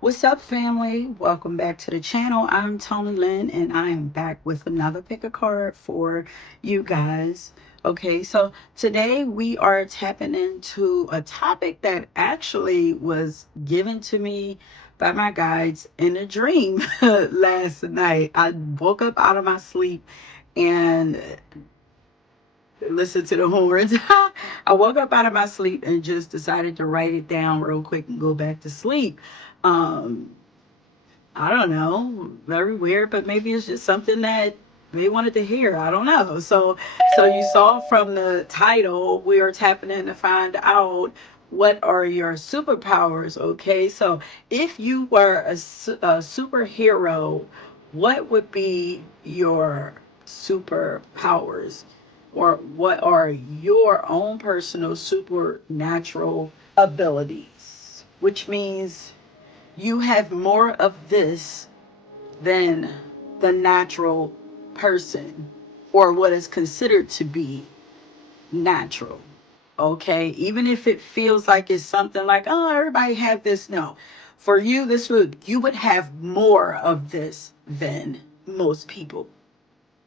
What's up, family? Welcome back to the channel. I'm Toni.Lynn, and I am back with another pick a card for you guys. Okay, so today we are tapping into a topic that actually was given to me by my guides in a dream last night. I woke up out of my sleep and listened to the horns. I woke up out of my sleep and just decided to write it down real quick and go back to sleep. Um, I don't know, very weird, but maybe it's just something that they wanted to hear. I don't know. So you saw from the title, we are tapping in to find out what are your superpowers. Okay, so if you were a superhero, what would be your superpowers, or what are your own personal supernatural abilities? Which means you have more of this than the natural person, or what is considered to be natural. Okay, even if it feels like it's something like, oh, everybody have this. No, for you, you would have more of this than most people.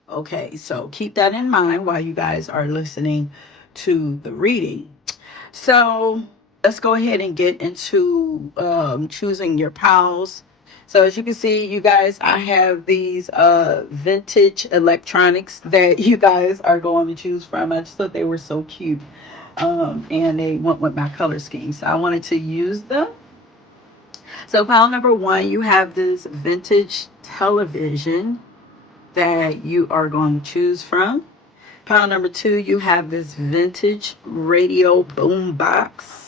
Okay, so keep that in mind while you guys are listening to the reading. So let's go ahead and get into choosing your pals. So as you can see, you guys, I have these vintage electronics that you guys are going to choose from. I just thought they were so cute. And they went with my color scheme. So I wanted to use them. So pile number one, you have this vintage television that you are going to choose from. Pile number two, you have this vintage radio boom box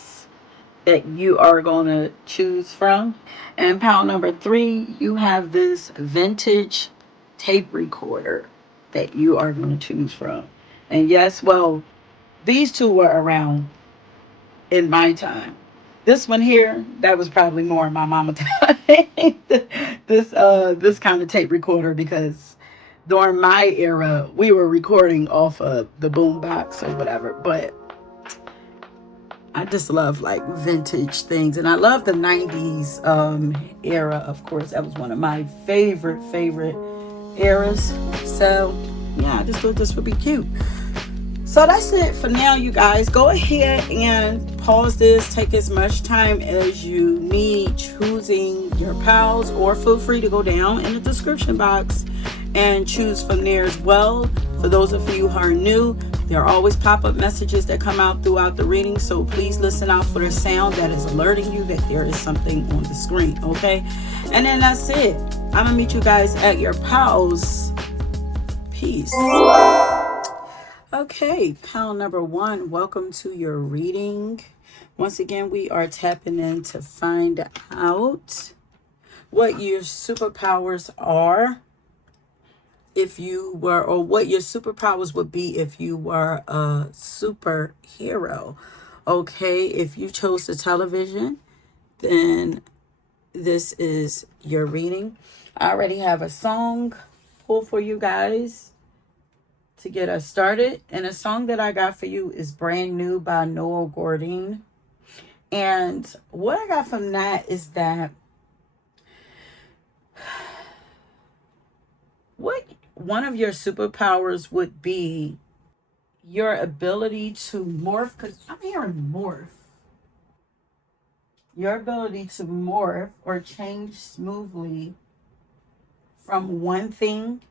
that you are going to choose from. And pile number three, you have this vintage tape recorder that you are going to choose from. And yes, well, these two were around in my time. This one here, that was probably more in my mama time. This kind of tape recorder, because during my era we were recording off of the boom box or whatever. But I just love like vintage things, and I love the 90s era. Of course, that was one of my favorite eras. So yeah, I just thought this would be cute. So that's it for now, you guys. Go ahead and pause this. Take as much time as you need choosing your pals, or feel free to go down in the description box and choose from there as well. For those of you who are new, there are always pop-up messages that come out throughout the reading, so please listen out for the sound that is alerting you that there is something on the screen, okay? And then that's it. I'm gonna meet you guys at your pals. Peace. Okay, pal number one, welcome to your reading. Once again, we are tapping in to find out what your superpowers are if you were, or what your superpowers would be if you were a superhero. Okay, if you chose the television, then this is your reading. I already have a song pulled for you guys to get us started. And a song that I got for you is Brand New by Noel Gordine. And what I got from that is that what one of your superpowers would be your ability to morph, because I'm hearing morph. Your ability to morph or change smoothly from one thing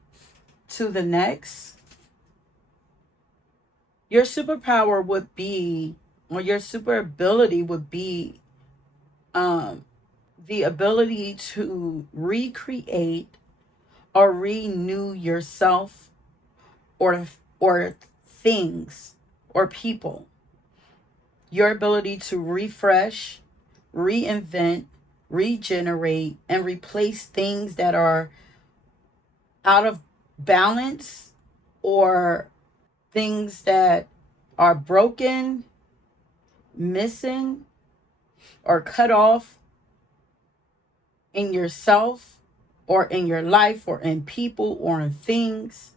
to the next. Your superpower would be, or your super ability would be, the ability to recreate or renew yourself, or things or people. Your ability to refresh, reinvent, regenerate, and replace things that are out of balance, or things that are broken, missing, or cut off in yourself, or in your life, or in people, or in things.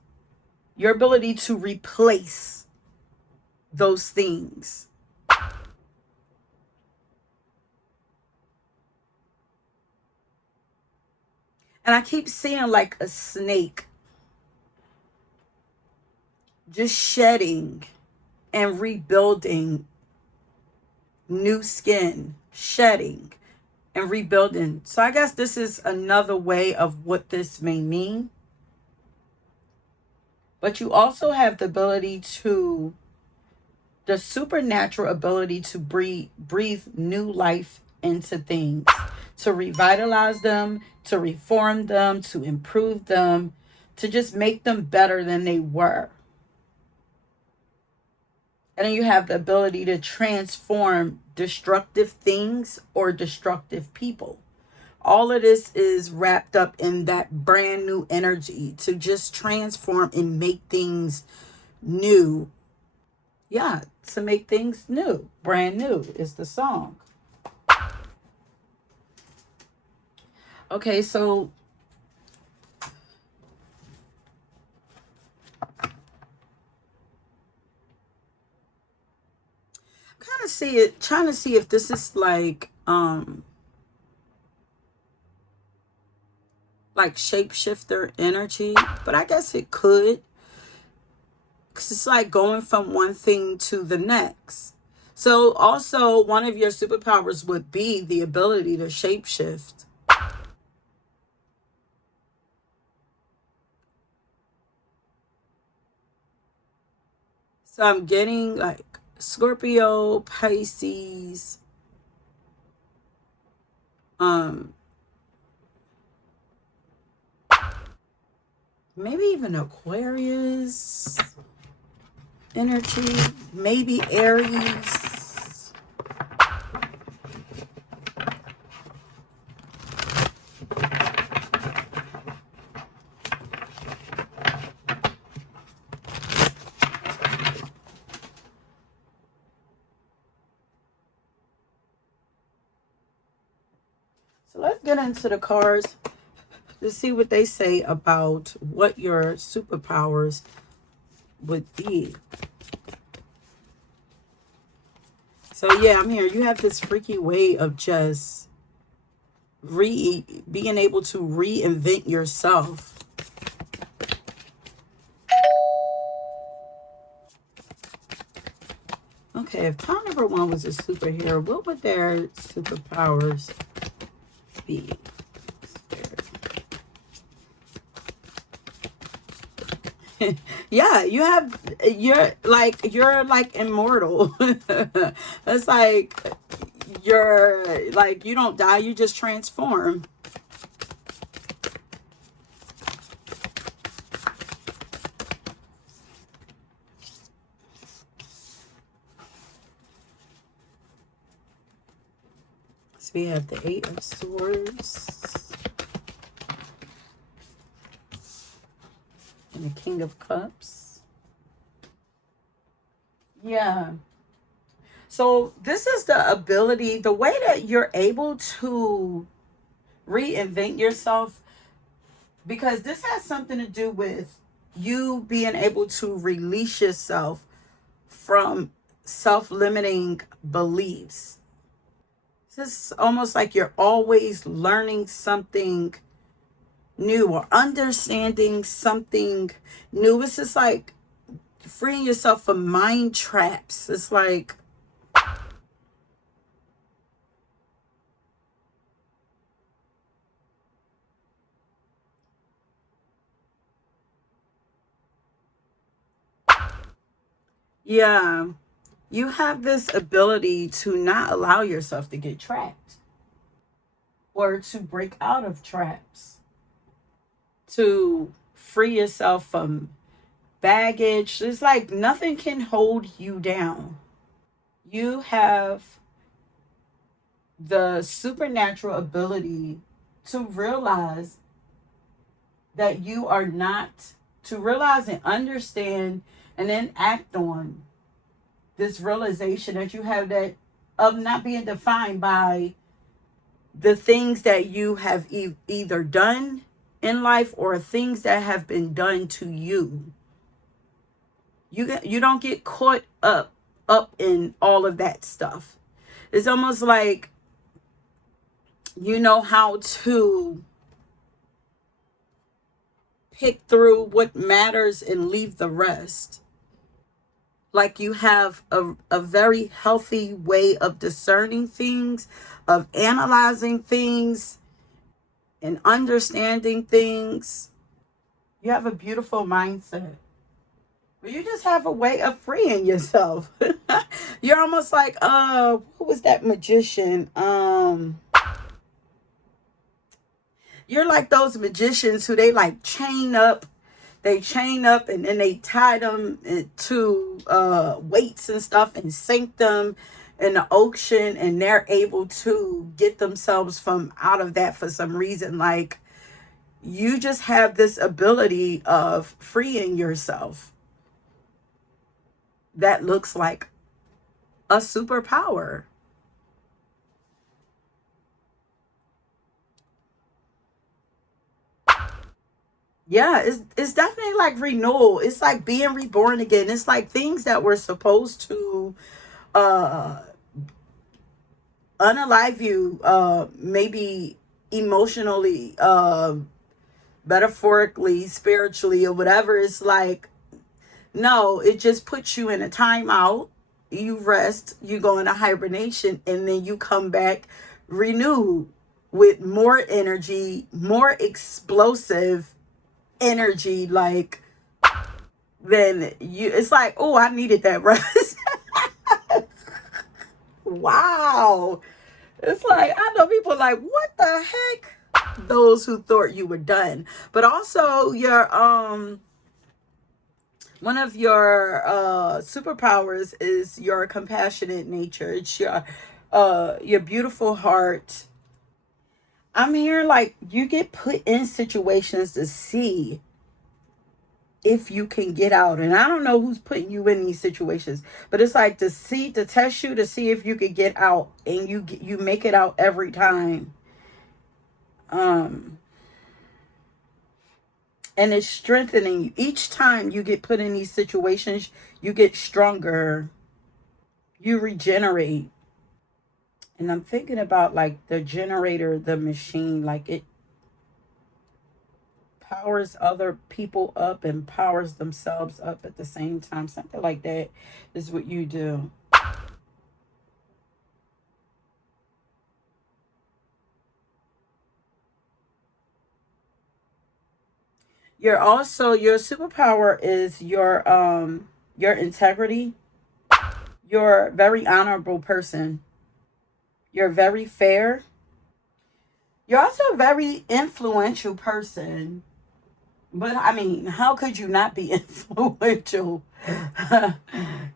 Your ability to replace those things. And I keep seeing like a snake just shedding and rebuilding new skin, shedding and rebuilding. So I guess this is another way of what this may mean. But you also have the ability to, the supernatural ability to breathe new life into things, to revitalize them, to reform them, to improve them, to just make them better than they were. And then you have the ability to transform destructive things or destructive people. All of this is wrapped up in that brand new energy to just transform and make things new. Yeah, to make things new. Brand new is the song. Okay, so kind of see it, trying to see if this is like shapeshifter energy, but I guess it could, because it's like going from one thing to the next. So also one of your superpowers would be the ability to shapeshift. So I'm getting like Scorpio, Pisces, um, maybe even Aquarius energy, maybe Aries. So let's get into the cards to see what they say about what your superpowers would be. So yeah, I'm here. You have this freaky way of just being able to reinvent yourself. Okay, if pile number one was a superhero, what would their superpowers be? Yeah, you're like immortal. It's like you're like, you don't die, you just transform. So we have the Eight of Swords and the King of Cups. Yeah. So this is the ability, the way that you're able to reinvent yourself, because this has something to do with you being able to release yourself from self-limiting beliefs. It's almost like you're always learning something new or understanding something new. It's just like freeing yourself from mind traps. It's like, yeah, you have this ability to not allow yourself to get trapped or to break out of traps, to free yourself from baggage. It's like nothing can hold you down. You have the supernatural ability to realize that you are not, to realize and understand and then act on this realization that you have, that of not being defined by the things that you have either done in life or things that have been done to you. You don't get caught up in all of that stuff. It's almost like you know how to pick through what matters and leave the rest. Like you have a very healthy way of discerning things, of analyzing things and understanding things. You have a beautiful mindset. But you just have a way of freeing yourself. You're almost like, who was that magician? You're like those magicians who they like chain up. They chain up and then they tie them to weights and stuff and sink them in the ocean, and they're able to get themselves from out of that for some reason. Like, you just have this ability of freeing yourself that looks like a superpower. Yeah, it's definitely like renewal. It's like being reborn again. It's like things that were supposed to uh unalive you, maybe emotionally, metaphorically, spiritually, or whatever. It's like, no, it just puts you in a timeout. You rest, you go into hibernation, and then you come back renewed with more energy, more explosive energy. Like, then you, it's like, oh, I needed that rest. Wow. It's like, I know people like, what the heck? Those who thought you were done. But also your one of your superpowers is your compassionate nature. It's your beautiful heart. I'm here like you get put in situations to see if you can get out. And I don't know who's putting you in these situations, but it's like to see, to test you, to see if you could get out, and you make it out every time. Um and it's strengthening you. Each time you get put in these situations, you get stronger, you regenerate. And I'm thinking about like the generator, the machine, like it powers other people up and powers themselves up at the same time. Something like that is what you do. You're also, your superpower is your integrity. You're a very honorable person. You're very fair. You're also a very influential person. But I mean, how could you not be influential?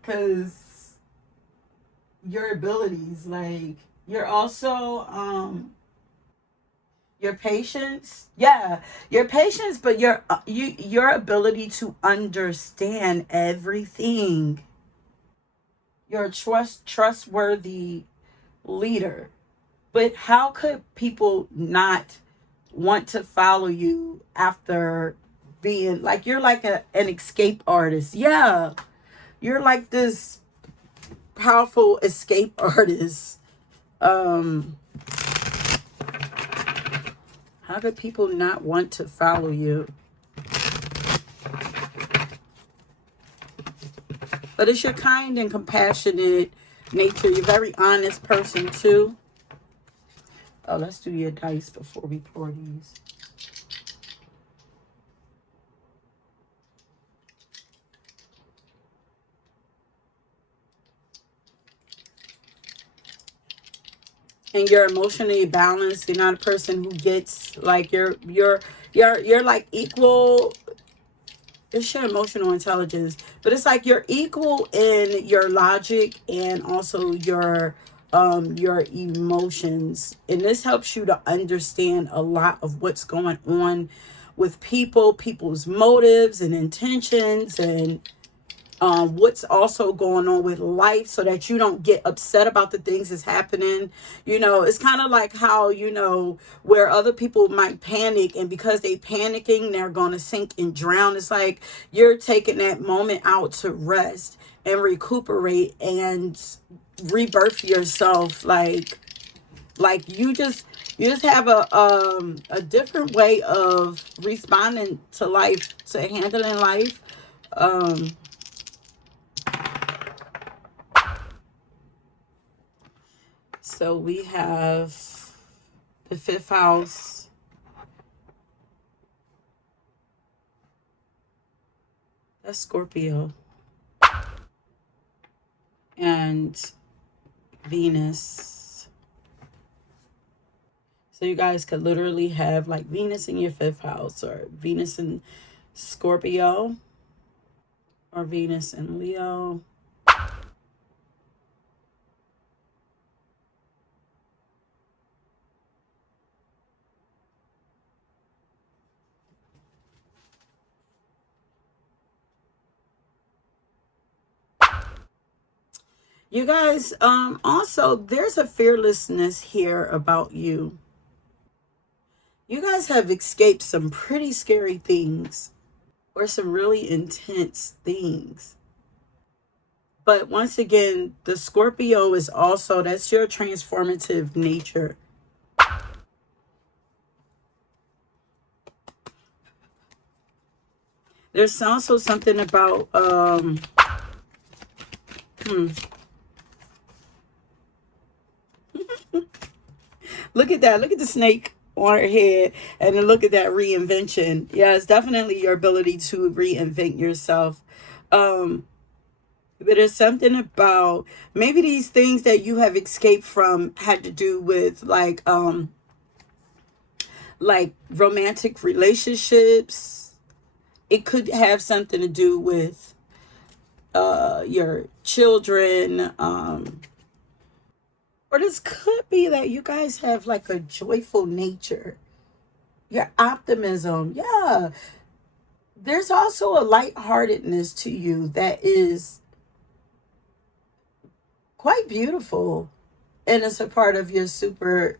Because your abilities, like, you're also your patience. Yeah, your patience, but your ability to understand everything. You're a trustworthy leader. But how could people not want to follow you after being like, you're like an escape artist? Yeah, you're like this powerful escape artist. Um, how could people not want to follow you? But it's your kind and compassionate nature. You're a very honest person too. Oh, let's do your dice before we pour these. And you're emotionally balanced. You're not a person who gets like you're like equal. It's your emotional intelligence, but it's like you're equal in your logic and also your emotions. And this helps you to understand a lot of what's going on with people's motives and intentions, and what's also going on with life, so that you don't get upset about the things that's happening. It's kind of like how, where other people might panic, and because they panicking, they're going to sink and drown. It's like you're taking that moment out to rest and recuperate and rebirth yourself. Like you just, You just have a different way of responding to life, to handling life. Um, so we have the fifth house. That's Scorpio. And Venus. So you guys could literally have like Venus in your fifth house, or Venus in Scorpio, or Venus in Leo. You guys, also there's a fearlessness here about you. You guys have escaped some pretty scary things, or some really intense things. But once again, the Scorpio is also, that's your transformative nature. There's also something about look at that. Look at the snake on her head, and then look at that reinvention. Yeah, it's definitely your ability to reinvent yourself. Um, but there's something about maybe these things that you have escaped from had to do with like romantic relationships. It could have something to do with your children. Or this could be that you guys have like a joyful nature, your optimism. Yeah. There's also a lightheartedness to you that is quite beautiful. And it's a part of your superpowers.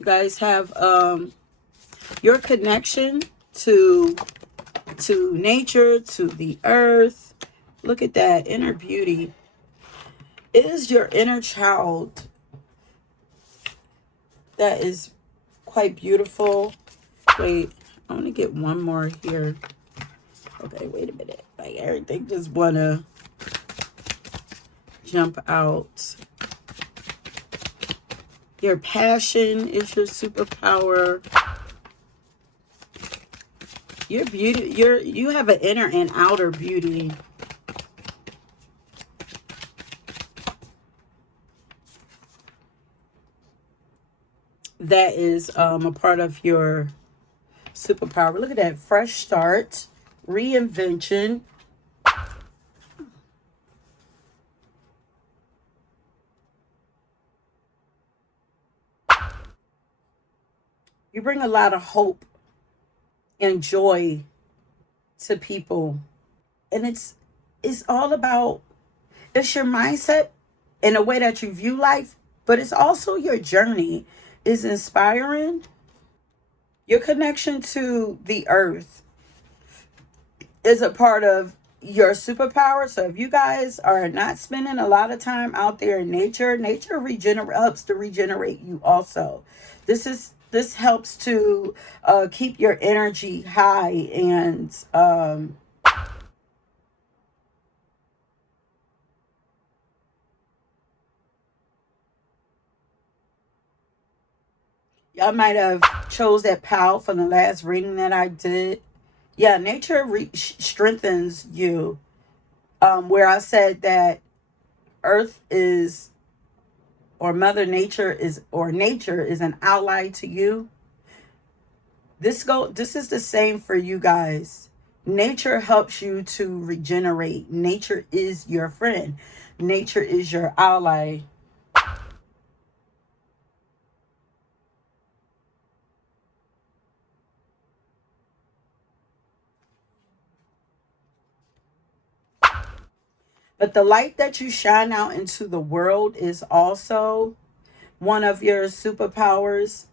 You guys have your connection to nature, to the earth. Look at that inner beauty. It is your inner child that is quite beautiful. Wait, I want to get one more here. Okay, wait a minute. Like everything just wanna jump out. Your passion is your superpower. Your beauty, you have an inner and outer beauty. That is a part of your superpower. Look at that. Fresh start, reinvention. You bring a lot of hope and joy to people. And it's all about, it's your mindset in a way that you view life, but it's also your journey is inspiring. Your connection to the earth is a part of your superpower. So if you guys are not spending a lot of time out there in nature, nature helps to regenerate you also. This helps to keep your energy high, and y'all might have chose that pal from the last reading that I did. Yeah, nature strengthens you. Where I said that earth is, or mother nature is, or nature is an ally to you. This is the same for you guys. Nature helps you to regenerate. Nature is your friend. Nature is your ally. But the light that you shine out into the world is also one of your superpowers.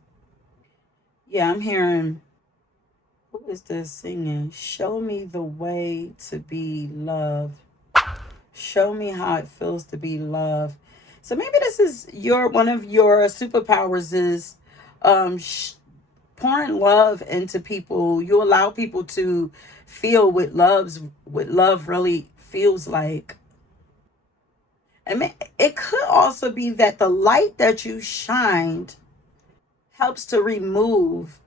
Yeah, I'm hearing, who is this singing? Show me the way to be loved. Show me how it feels to be loved. So maybe this is your one of your superpowers is pouring love into people. You allow people to feel what love really feels like. And it could also be that the light that you shined helps to remove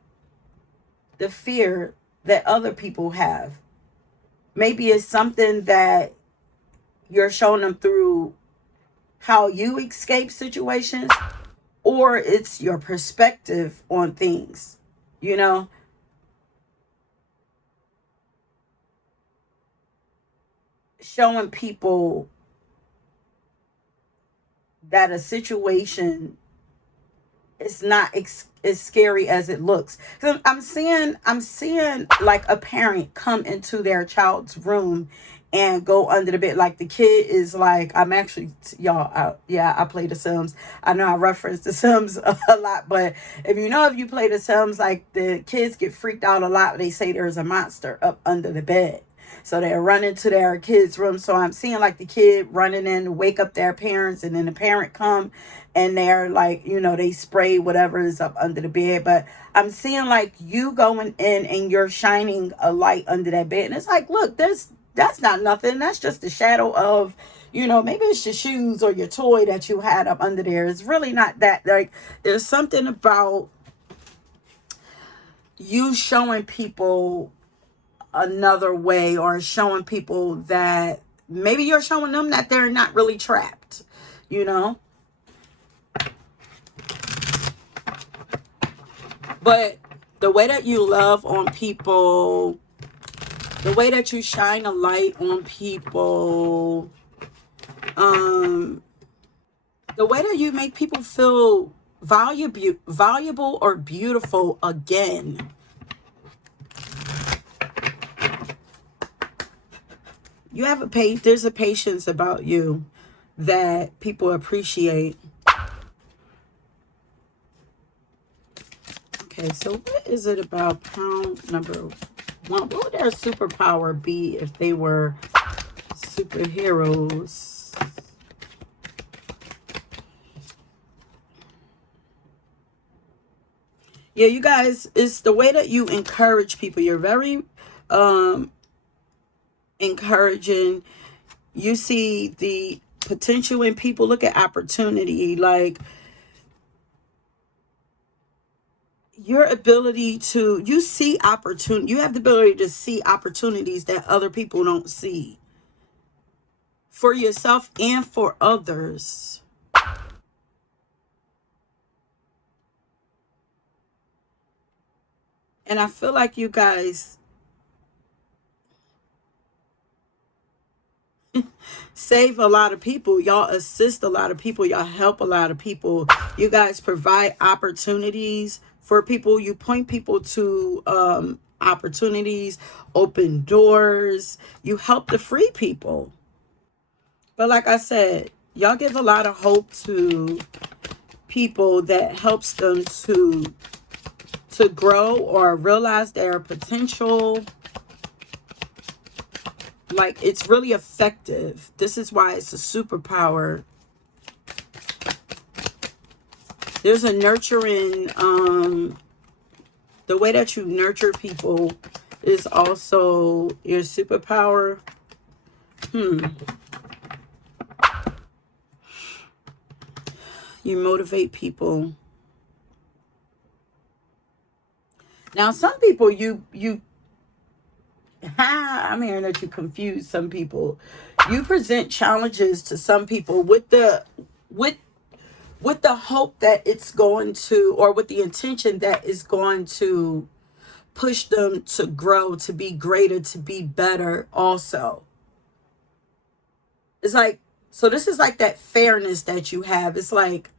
the fear that other people have. Maybe it's something that you're showing them through how you escape situations, or it's your perspective on things, you know, showing people that a situation is not as scary as it looks. So I'm seeing like a parent come into their child's room and go under the bed. Like the kid is like, I'm actually, y'all, yeah, I play The Sims. I know I reference The Sims a lot, but if you play The Sims, like the kids get freaked out a lot. They say there's a monster up under the bed. So they're running to their kids' room. So I'm seeing like the kid running in to wake up their parents, and then the parent come and they're like, they spray whatever is up under the bed. But I'm seeing like you going in and you're shining a light under that bed. And it's like, look, that's not nothing. That's just the shadow of, maybe it's your shoes or your toy that you had up under there. It's really not that. Like, there's something about you showing people another way, or showing people that maybe you're showing them that they're not really trapped, you know. But the way that you love on people, the way that you shine a light on people, the way that you make people feel valuable or beautiful again. There's a patience about you that people appreciate. Okay, so what is it about pound number one? What would their superpower be if they were superheroes? Yeah, you guys, it's the way that you encourage people. You're very encouraging. You see the potential in people. Look at opportunity. Like, your ability to, you see opportunity. You have the ability to see opportunities that other people don't see, for yourself and for others. And I feel like you guys save a lot of people. Y'all assist a lot of people. Y'all help a lot of people. You guys provide opportunities for people. You point people to opportunities, open doors. You help to free people. But like I said, y'all give a lot of hope to people that helps them to grow or realize their potential. Like, it's really effective. This is why it's a superpower. There's a nurturing, the way that you nurture people is also your superpower. You motivate people. Now, some people I'm hearing that you confuse some people. You present challenges to some people with the hope that it's going to, or with the intention that is going to push them to grow, to be greater, to be better also. It's like, so this is like that fairness that you have. It's like,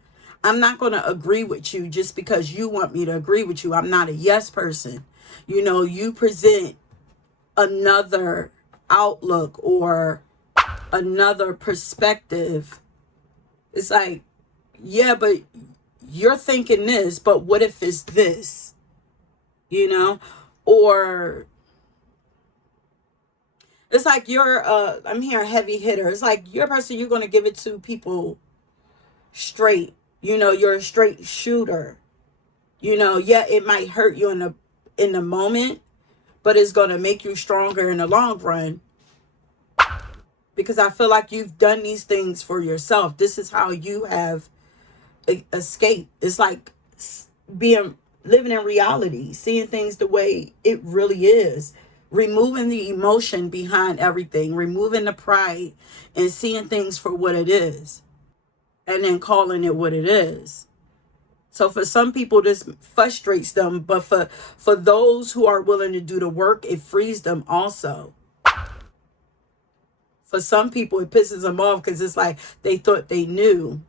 I'm not going to agree with you just because you want me to agree with you. I'm not a yes person. You present another outlook or another perspective. It's like, yeah, but you're thinking this, but what if it's this? Or It's like you're I'm hearing heavy hitter. It's like you're a person, you're going to give it to people straight. You know, you're a straight shooter. You know, yeah, it might hurt you in the moment, but it's going to make you stronger in the long run, because I feel like you've done these things for yourself. This is how you have escaped. It's like being living in reality, seeing things the way it really is, removing the emotion behind everything, removing the pride, and seeing things for what it is, and then calling it what it is. So for some people, this frustrates them, but for those who are willing to do the work, it frees them also. For some people, it pisses them off because it's like they thought they knew,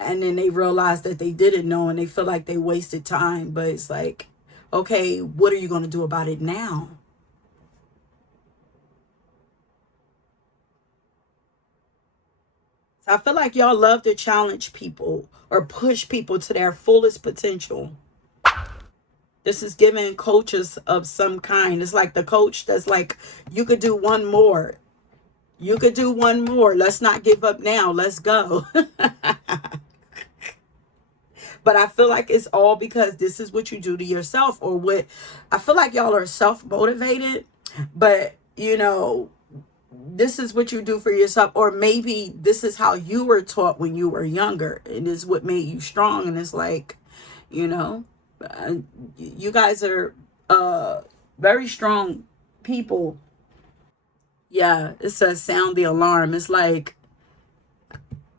and then they realize that they didn't know, and they feel like they wasted time. But it's like, okay, what are you going to do about it now? So I feel like y'all love to challenge people or push people to their fullest potential. This is giving coaches of some kind. It's like the coach that's like, you could do one more. You could do one more. Let's not give up now. Let's go. But I feel like it's all because this is what you do to yourself, or what I feel like y'all are self-motivated, but you know, this is what you do for yourself, or maybe this is how you were taught when you were younger. It is what made you strong. And it's like, you know, uh, you guys are very strong people. Yeah, it says sound the alarm. It's like,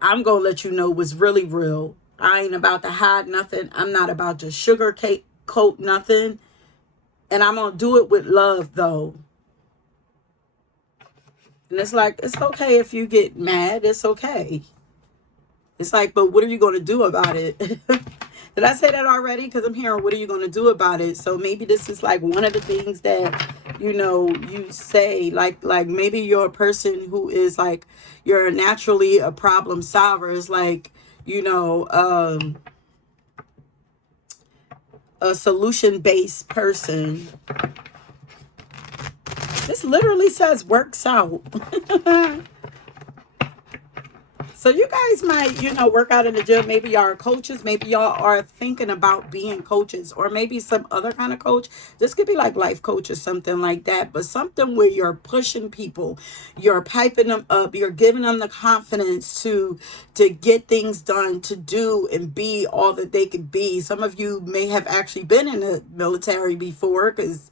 I'm gonna let you know what's really real. I ain't about to hide nothing. I'm not about to sugarcoat coat nothing. And I'm gonna do it with love though. And it's like, it's okay if you get mad. It's okay. It's like, but what are you gonna do about it? Did I say that already? Because I'm hearing, what are you going to do about it? So maybe this is like one of the things that, you know, you say, like maybe you're a person who is like, you're naturally a problem solver. It's like, you know, a solution-based person. This literally says works out. So you guys might, you know, work out in the gym. Maybe y'all are coaches. Maybe y'all are thinking about being coaches, or maybe some other kind of coach. This could be like life coach or something like that, but something where you're pushing people, you're piping them up, you're giving them the confidence to get things done, to do and be all that they could be. Some of you may have actually been in the military before, because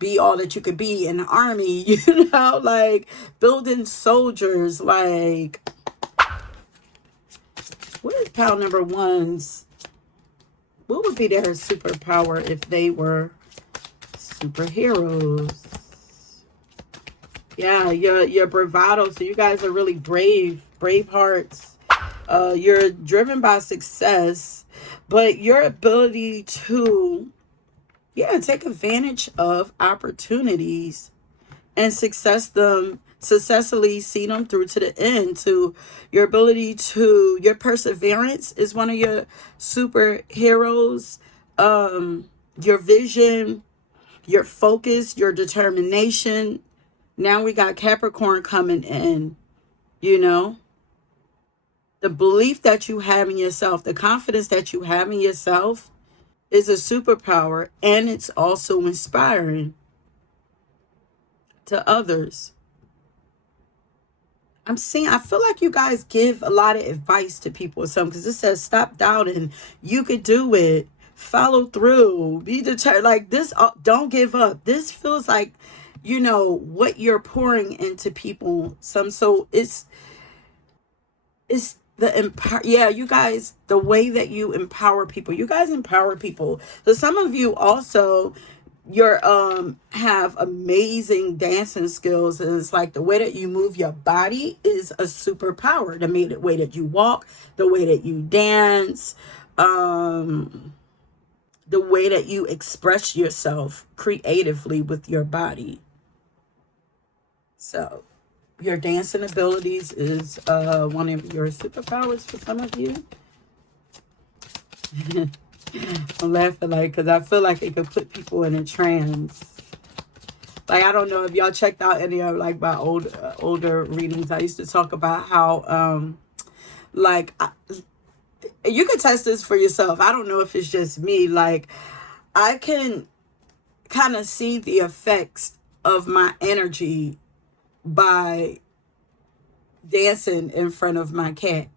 be all that you could be in the army, you know, like building soldiers, like, what is pal number one's? What would be their superpower if they were superheroes? Yeah, your bravado. So you guys are really brave hearts. You're driven by success, but your ability to, yeah, take advantage of opportunities and successfully see them through to the end. To your ability to, your perseverance is one of your superheroes. Your vision, your focus, your determination. Now we got Capricorn coming in, you know, the belief that you have in yourself, the confidence that you have in yourself is a superpower, and it's also inspiring to others. I feel like you guys give a lot of advice to people or something, because it says stop doubting. You could do it. Follow through. Be determined. Like this, don't give up. This feels like, you know, what you're pouring into people. So it's the empower. Yeah, you guys, the way that you empower people. You guys empower people. So some of you also, you're have amazing dancing skills, and it's like the way that you move your body is a superpower. The way that you walk, the way that you dance, the way that you express yourself creatively with your body. So your dancing abilities is one of your superpowers for some of you. I'm laughing like, because I feel like it could put people in a trance. Like, I don't know if y'all checked out any of like my older readings. I used to talk about how like you can test this for yourself. I don't know if it's just me. Like, I can kind of see the effects of my energy by dancing in front of my cat.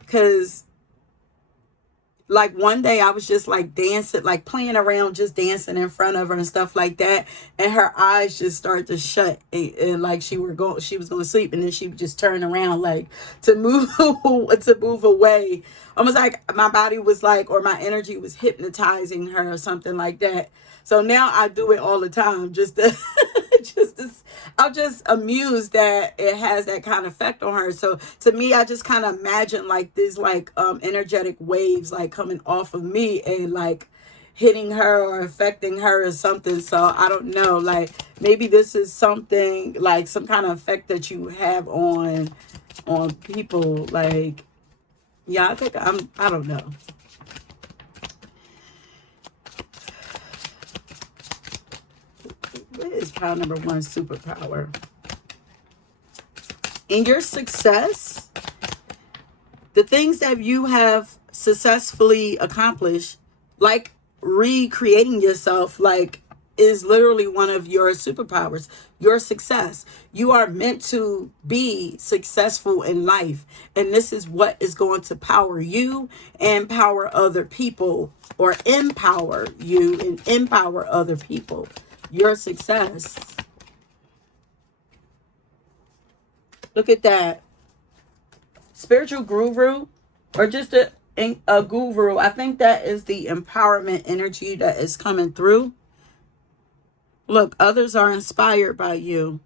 Because like one day I was just like dancing, like playing around, just dancing in front of her and stuff like that. And her eyes just started to shut, and like she was going to sleep. And then she would just turn around, like to move, to move away. Almost like my body was like, or my energy was hypnotizing her or something like that. So now I do it all the time, just to, just to, I'm just amused that it has that kind of effect on her. So to me, I just kind of imagine like these like energetic waves like coming off of me and like hitting her or affecting her or something. So I don't know, like maybe this is something like some kind of effect that you have on people. Like, yeah, I think I don't know. What is power number one superpower? In your success, the things that you have successfully accomplished, like recreating yourself, like is literally one of your superpowers. Your success. You are meant to be successful in life. And this is what is going to power you and empower other people, or empower you and empower other people. Your success. Look at that. Spiritual guru, or just a guru. I think that is the empowerment energy that is coming through. Look, others are inspired by you.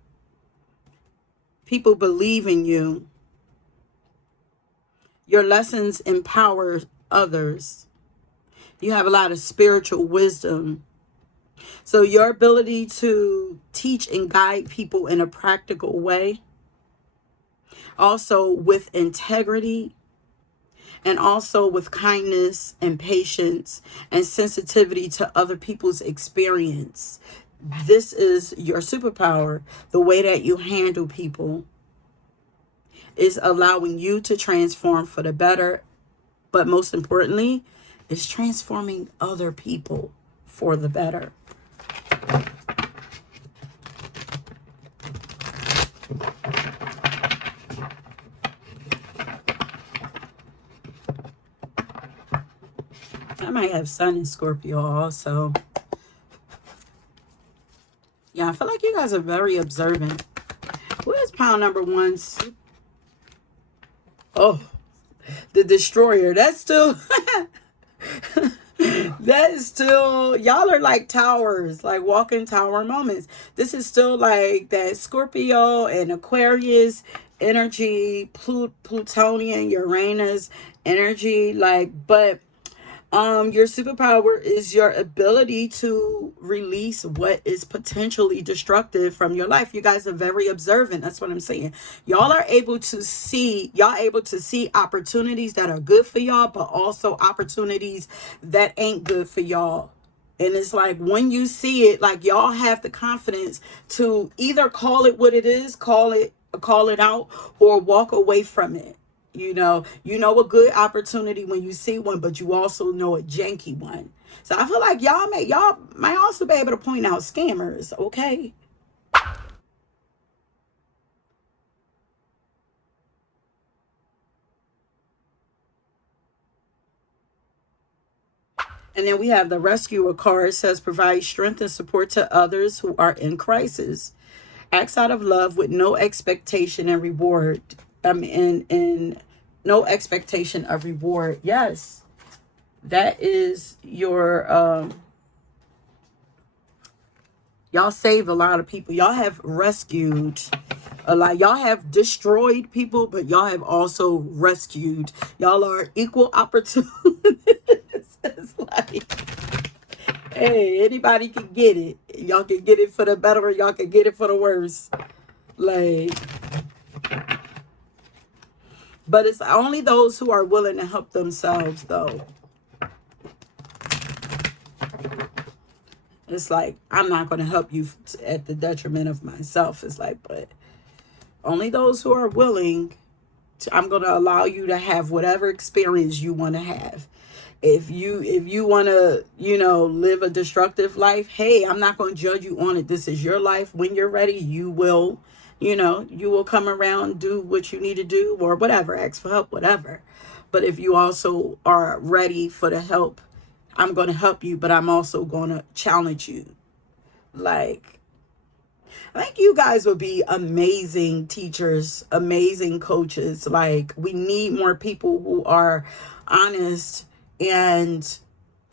People believe in you. Your lessons empower others. You have a lot of spiritual wisdom. So your ability to teach and guide people in a practical way, also with integrity, and also with kindness and patience and sensitivity to other people's experience. This is your superpower. The way that you handle people is allowing you to transform for the better, but most importantly, is transforming other people for the better. I might have Sun in Scorpio also. Yeah, I feel like you guys are very observant. What is pound number one? Oh, the Destroyer. That's still... that is still... Y'all are like towers, like walking tower moments. This is still like that Scorpio and Aquarius energy, Plutonian, Uranus energy. Like, but... your superpower is your ability to release what is potentially destructive from your life. You guys are very observant. That's what I'm saying. Y'all are able to see, opportunities that are good for y'all, but also opportunities that ain't good for y'all. And it's like when you see it, like y'all have the confidence to either call it what it is, call it out, or walk away from it. You know a good opportunity when you see one, but you also know a janky one. So I feel like y'all might also be able to point out scammers, okay? And then we have the Rescuer card. It says provide strength and support to others who are in crisis. Acts out of love with no expectation and reward. And no expectation of reward. Yes, that is your y'all save a lot of people. Y'all have rescued a lot. Y'all have destroyed people, but y'all have also rescued. Y'all are equal opportunities. It's like, hey, anybody can get it. Y'all can get it for the better, or y'all can get it for the worse. Like, but it's only those who are willing to help themselves, though. It's like, I'm not going to help you at the detriment of myself. It's like, but only those who are willing to, I'm going to allow you to have whatever experience you want to have. If you want to, live a destructive life, hey, I'm not going to judge you on it. This is your life. When you're ready, you will, you will come around, do what you need to do, or whatever, ask for help, whatever. But if you also are ready for the help, I'm going to help you, but I'm also going to challenge you. Like, I think you guys would be amazing teachers, amazing coaches. Like, we need more people who are honest and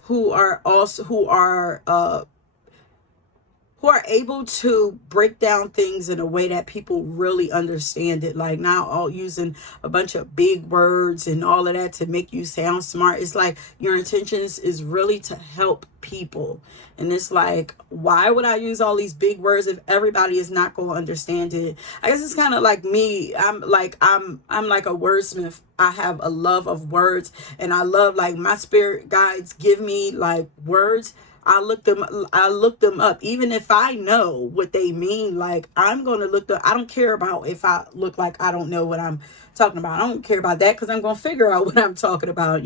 who are able to break down things in a way that people really understand it. Like, not all using a bunch of big words and all of that to make you sound smart. It's like your intentions is really to help people. And it's like, why would I use all these big words if everybody is not going to understand it? I guess it's kind of like me. I'm like a wordsmith. I have a love of words, and I love, like, my spirit guides give me like words. I look them up. Even if I know what they mean, like, I'm going to look them. I don't care about if I look like I don't know what I'm talking about. I don't care about that, because I'm going to figure out what I'm talking about.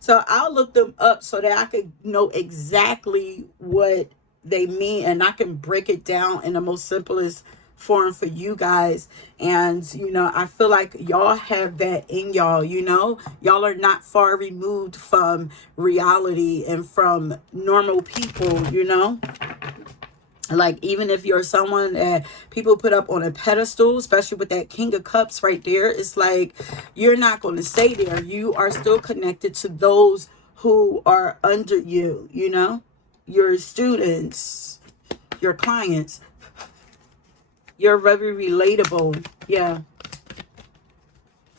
So I'll look them up so that I could know exactly what they mean, and I can break it down in the most simplest form for you guys. And I feel like y'all have that in y'all. Y'all are not far removed from reality and from normal people. Like, even if you're someone that people put up on a pedestal, especially with that King of Cups right there, it's like, you're not going to stay there. You are still connected to those who are under you, your students, your clients. You're very relatable. Yeah.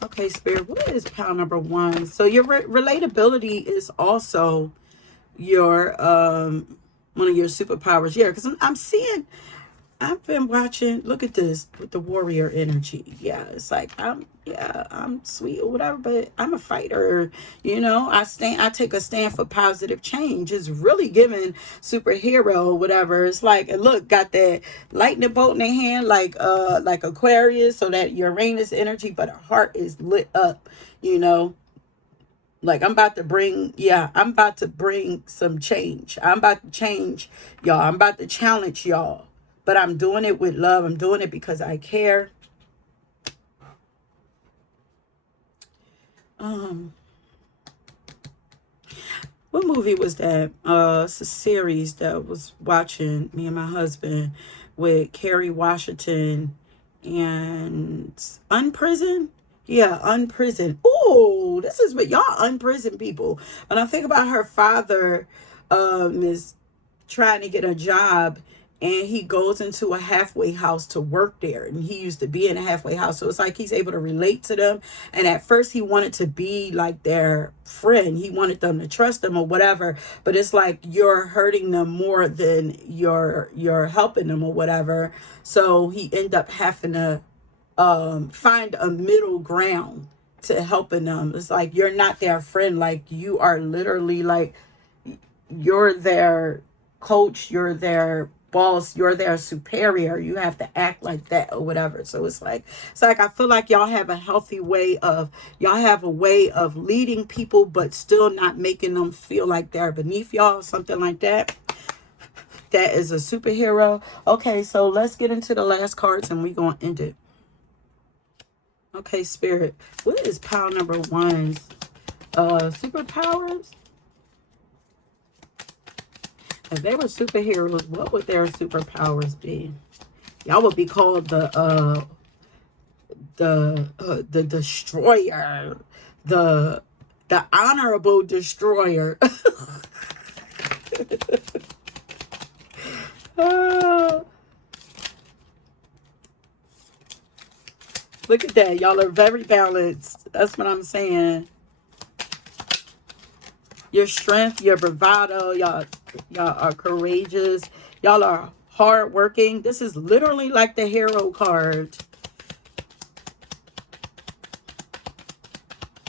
Okay, Spirit, what is pile number 1? So your relatability is also your one of your superpowers. Yeah, because I'm seeing, I've been watching, look at this with the warrior energy. Yeah, it's like, I'm sweet or whatever, but I'm a fighter. I take a stand for positive change. It's really giving superhero or whatever. It's like, look, got that lightning bolt in their hand, like Aquarius, so that Uranus energy, but her heart is lit up, like, I'm about to bring some change. I'm about to change y'all. I'm about to challenge y'all. But I'm doing it with love. I'm doing it because I care. What movie was that? It's a series that I was watching, me and my husband, with Kerry Washington and Unprison. Yeah, Unprison. Oh, this is what y'all unprison people. When I think about her father, is trying to get a job, and he goes into a halfway house to work there, and he used to be in a halfway house, so it's like he's able to relate to them. And at first he wanted to be like their friend, he wanted them to trust them or whatever, but it's like, you're hurting them more than you're helping them or whatever. So he ended up having to find a middle ground to helping them. It's like, you're not their friend, like, you are literally like, you're their coach, you're their boss, you're their superior. You have to act like that or whatever. So it's like I feel like y'all have a way of leading people, but still not making them feel like they're beneath y'all, something like that. That is a superhero. Okay, so let's get into the last cards and we're gonna end it. Okay, Spirit, what is pile number 1's superpowers? If they were superheroes, what would their superpowers be? Y'all would be called the destroyer, the honorable destroyer. Look at that. Y'all are very balanced. That's what I'm saying. Your strength, your bravado, y'all are courageous. Y'all are hardworking. This is literally like the hero card.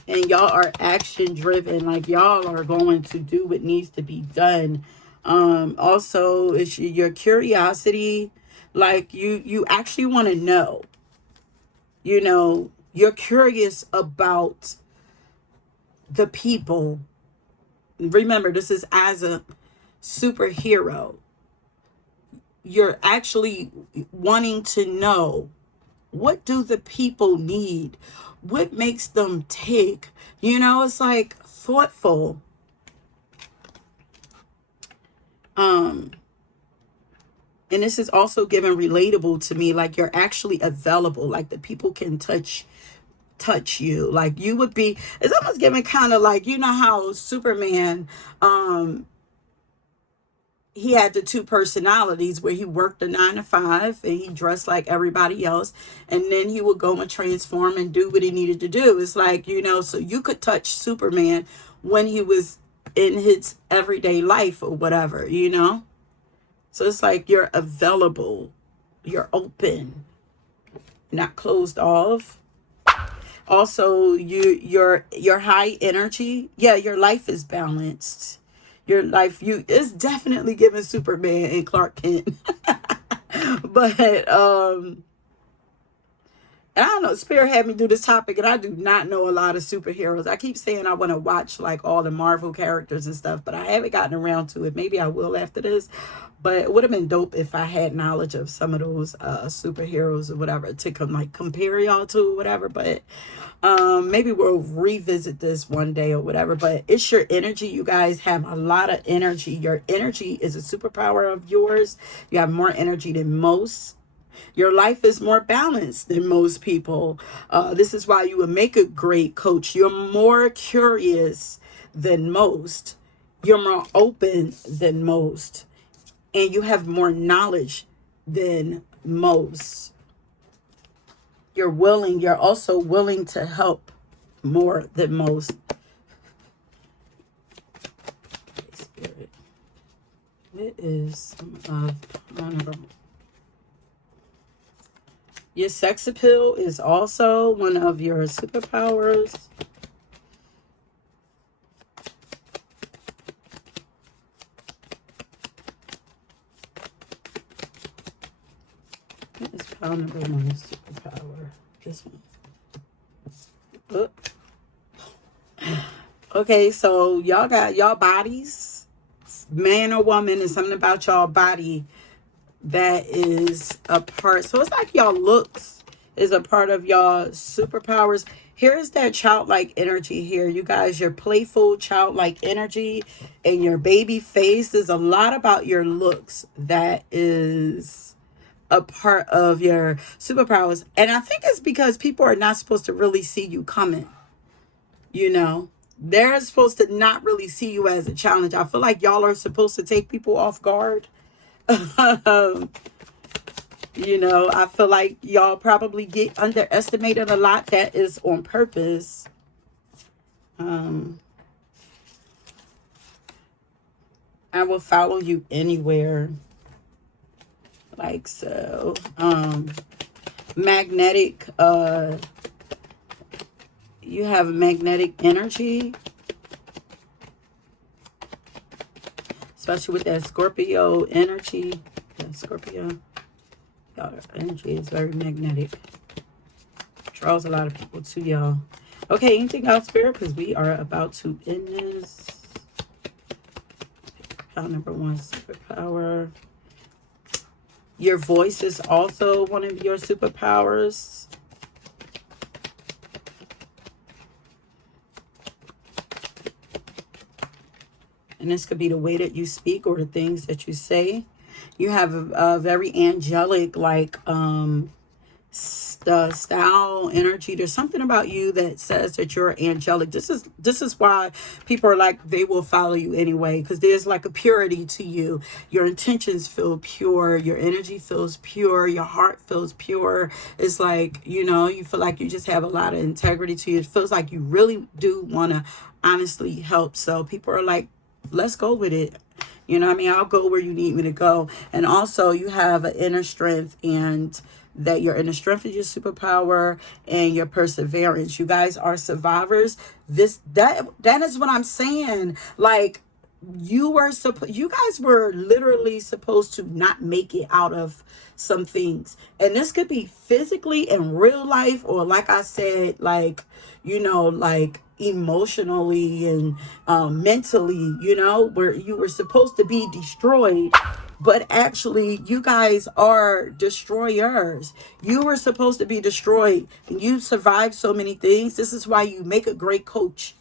And y'all are action driven. Like, y'all are going to do what needs to be done. Also, it's your curiosity. Like you actually want to know, you're curious about the people. Remember, this is as a superhero. You're actually wanting to know, what do the people need? What makes them tick? It's like thoughtful. Um, and this is also given relatable to me, like you're actually available, like the people can touch you, like you would be. It's almost given kind of like, how Superman, he had the two personalities where he worked a 9 to 5 and he dressed like everybody else, and then he would go and transform and do what he needed to do. It's like, so you could touch Superman when he was in his everyday life or whatever. So it's like you're available, you're open, not closed off. Also, your high energy. Yeah, your life is balanced. Your life, is definitely giving Superman and Clark Kent. But and I don't know, Spirit had me do this topic, and I do not know a lot of superheroes. I keep saying I want to watch like all the Marvel characters and stuff, but I haven't gotten around to it. Maybe I will after this. But it would have been dope if I had knowledge of some of those superheroes or whatever to compare y'all to or whatever. But maybe we'll revisit this one day or whatever. But it's your energy. You guys have a lot of energy. Your energy is a superpower of yours. You have more energy than most. Your life is more balanced than most people. This is why you would make a great coach. You're more curious than most. You're more open than most. And you have more knowledge than most. You're also willing to help more than most. Spirit. It is some of your sex appeal is also one of your superpowers. What is power number 1 superpower? This one. Okay, so y'all got y'all bodies. Man or woman, is something about y'all body that is a part. So it's like y'all looks is a part of y'all superpowers. Here's that childlike energy here. You guys, your playful childlike energy and your baby face is a lot about your looks. That is a part of your superpowers. And I think it's because people are not supposed to really see you coming. They're supposed to not really see you as a challenge. I feel like y'all are supposed to take people off guard. I feel like y'all probably get underestimated a lot. That is on purpose. I will follow you anywhere. Like so. Magnetic, you have magnetic energy. Especially with that Scorpio energy. Yeah, Scorpio. Y'all energy is very magnetic. Draws a lot of people to y'all. Okay, anything else, Spirit? Because we are about to end this. Power number 1 superpower. Your voice is also one of your superpowers. And this could be the way that you speak or the things that you say. You have a very angelic, like, style, energy. There's something about you that says that you're angelic. This is why people are like, they will follow you anyway, because there's like a purity to you. Your intentions feel pure. Your energy feels pure. Your heart feels pure. It's like, you feel like you just have a lot of integrity to you. It feels like you really do want to honestly help. So people are like, let's go with it. I'll go where you need me to go. And also you have an inner strength, and that your inner strength is your superpower, and your perseverance. You guys are survivors. That is what I'm saying. Like, you guys were literally supposed to not make it out of some things, and this could be physically in real life, or like I said, like, like emotionally and mentally, where you were supposed to be destroyed, but actually you guys are destroyers. You were supposed to be destroyed, and you survived so many things. This is why you make a great coach,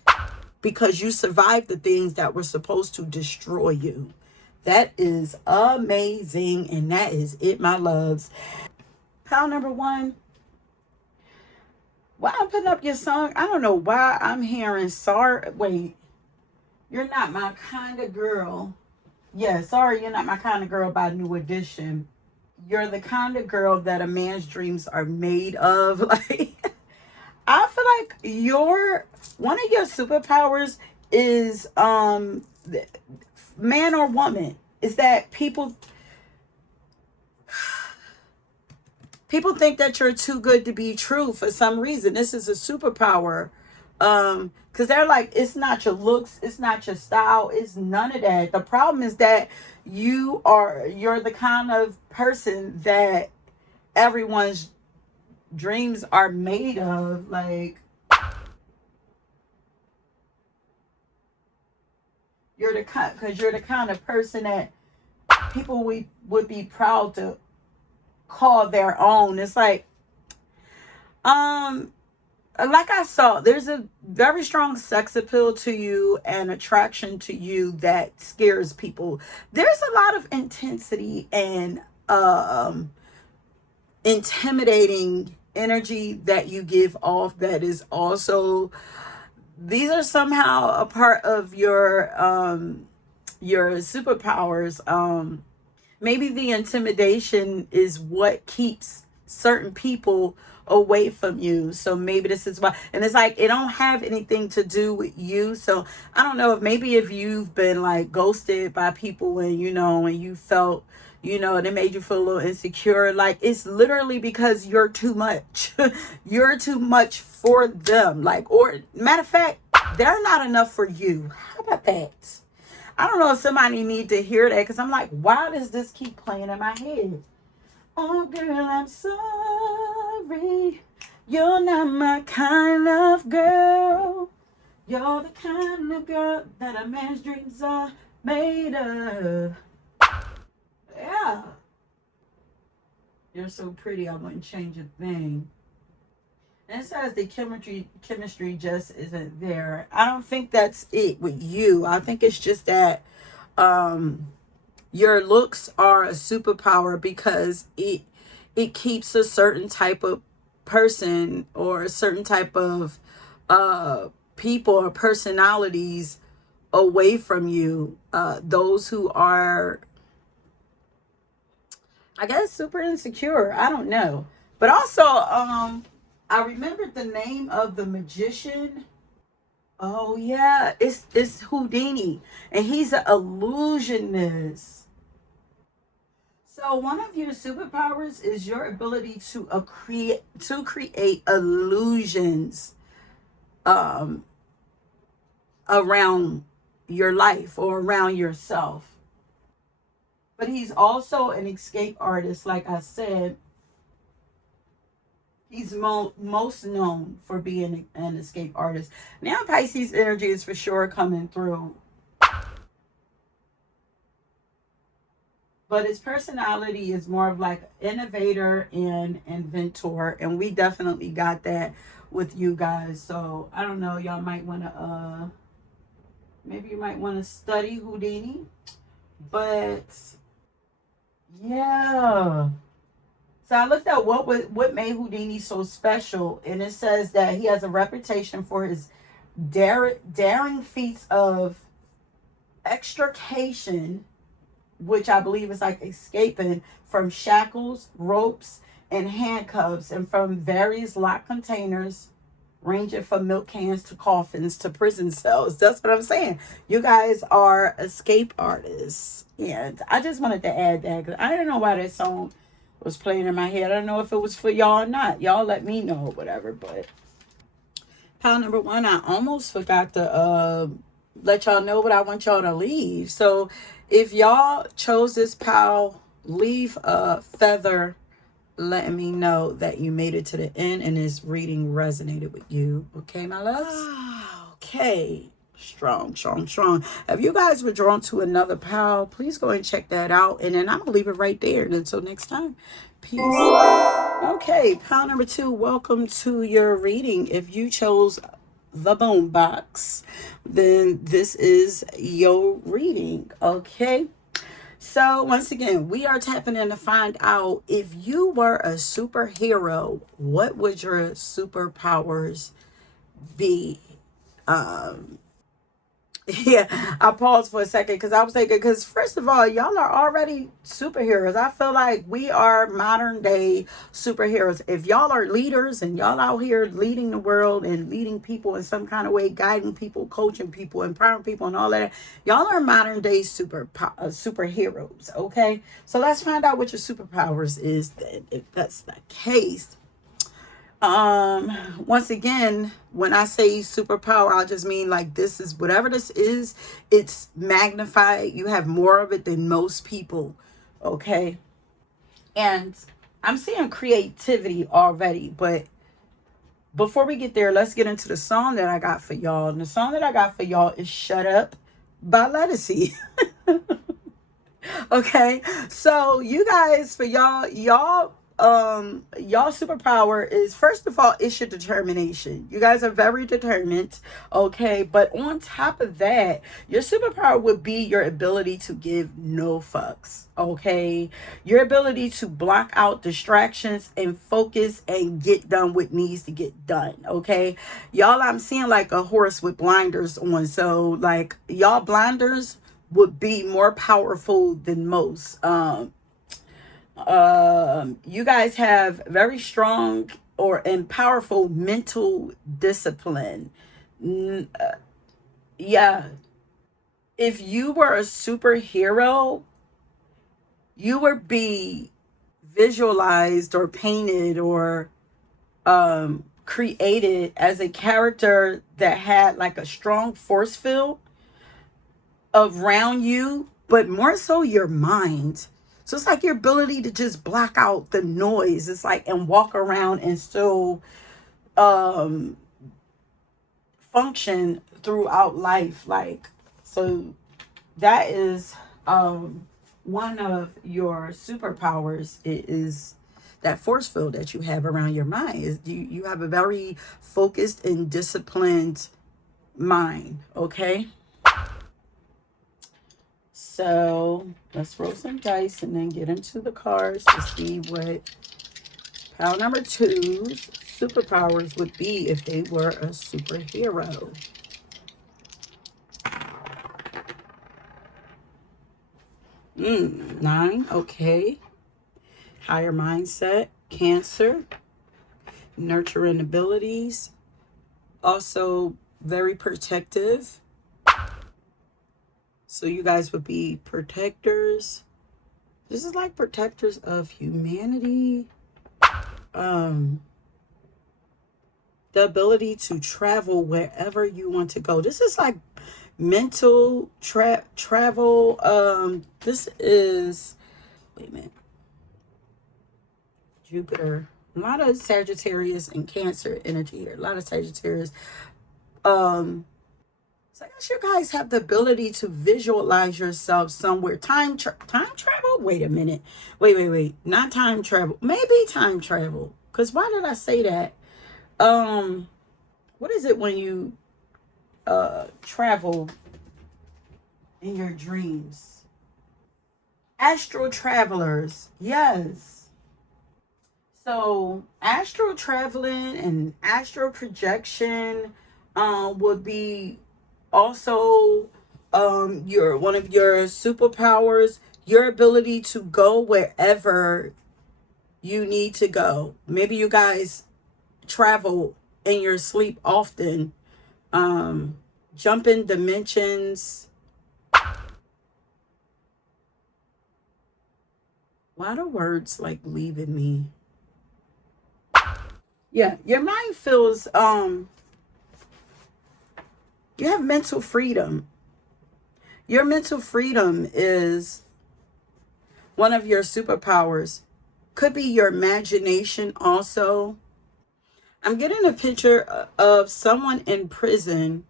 because you survived the things that were supposed to destroy you. That is amazing. And that is it, my loves. Pile number one. Why I'm putting up your song, I don't know why I'm hearing sorry. Wait, you're not my kind of girl. Yeah, sorry, you're not my kind of girl by New Edition. You're the kind of girl that a man's dreams are made of. Like, I feel like one of your superpowers is man or woman, is that people think that you're too good to be true for some reason. This is a superpower. Because they're like, it's not your looks, it's not your style, it's none of that. The problem is that you're the kind of person that everyone's dreams are made of. Like, you're the kind of person that people would be proud to call their own. It's like I saw, there's a very strong sex appeal to you and attraction to you that scares people. There's a lot of intensity and intimidating energy that you give off, that is also, these are somehow a part of your superpowers. Maybe the intimidation is what keeps certain people away from you. So maybe this is why. And it's like, it don't have anything to do with you. So I don't know, if you've been like ghosted by people, and and you felt, they made you feel a little insecure. Like, it's literally because you're too much. You're too much for them. Like, or matter of fact, they're not enough for you. How about that? I don't know if somebody need to hear that, because I'm like, why does this keep playing in my head? Oh, girl, I'm sorry. You're not my kind of girl. You're the kind of girl that a man's dreams are made of. Yeah. You're so pretty, I wouldn't change a thing. And it says the chemistry just isn't there. I don't think that's it with you. I think it's just that your looks are a superpower, because it keeps a certain type of person or a certain type of people or personalities away from you. Those who are, I guess, super insecure. I don't know. But also, I remembered the name of the magician. Oh yeah, it's Houdini, and he's an illusionist. So one of your superpowers is your ability to create illusions um around your life or around yourself. But he's also an escape artist, like I said. He's most known for being an escape artist. Now Pisces energy is for sure coming through. But his personality is more of like innovator and inventor. And we definitely got that with you guys. So I don't know, y'all might want to maybe you might want to study Houdini. But yeah. So I looked at what made Houdini so special, and it says that he has a reputation for his daring feats of extrication, which I believe is like escaping from shackles, ropes, and handcuffs, and from various locked containers, ranging from milk cans to coffins to prison cells. That's what I'm saying. You guys are escape artists. And I just wanted to add that, because I didn't know why that song was playing in my head. I don't know if it was for y'all or not. Y'all let me know or whatever. But pile number one, I almost forgot to let y'all know what I want y'all to leave. So if y'all chose this pile, leave a feather letting me know that you made it to the end and this reading resonated with you. Okay, my loves? Okay. Strong, strong, strong. If you guys were drawn to another pile, please go and check that out. And then I'm going to leave it right there. And until next time, peace. Okay, pile number 2, welcome to your reading. If you chose the boom box, then this is your reading. Okay. So once again, we are tapping in to find out, if you were a superhero, what would your superpowers be? Yeah, I paused for a second because I was thinking, because first of all, y'all are already superheroes. I feel like we are modern day superheroes. If y'all are leaders and y'all out here leading the world and leading people in some kind of way, guiding people, coaching people, empowering people, and all that, y'all are modern day superheroes. Okay, so let's find out what your superpowers is. Then, if that's the case. Once again, when I say superpower, I just mean like, this is whatever this is, it's magnified. You have more of it than most people. Okay. And I'm seeing creativity already, but before we get there, let's get into the song that I got for y'all. And the song that I got for y'all is Shut Up by Lettucey. Okay, so you guys, for y'all superpower is, first of all, it's your determination. You guys are very determined. Okay, but on top of that, your superpower would be your ability to give no fucks. Okay, your ability to block out distractions and focus and get done what needs to get done. Okay, y'all, I'm seeing like a horse with blinders on. So like, y'all blinders would be more powerful than most. You guys have very strong and powerful mental discipline. Yeah, if you were a superhero, you would be visualized or painted or created as a character that had like a strong force field around you, but more so your mind. So it's like your ability to just block out the noise. It's like, and walk around and still um function throughout life. Like, so that is one of your superpowers. It is that force field that you have around your mind. Is you have a very focused and disciplined mind. Okay. So let's roll some dice and then get into the cards to see what pile number 2's superpowers would be if they were a superhero. Nine, okay. Higher mindset, Cancer, nurturing abilities, also very protective. So you guys would be protectors. This is like protectors of humanity. The ability to travel wherever you want to go. This is like mental travel. This is, wait a minute, Jupiter. A lot of Sagittarius and Cancer energy here. A lot of Sagittarius. So I guess you guys have the ability to visualize yourself somewhere. Time travel? Wait a minute. Wait. Not time travel. Maybe time travel. Because why did I say that? What is it when you travel in your dreams? Astral travelers. Yes. So astral traveling and astral projection would be also your one of your superpowers, your ability to go wherever you need to go. Maybe you guys travel in your sleep often, jumping dimensions. Why do words like leaving me? Yeah, your mind feels you have mental freedom. Your mental freedom is one of your superpowers. Could be your imagination also. I'm getting a picture of someone in prison.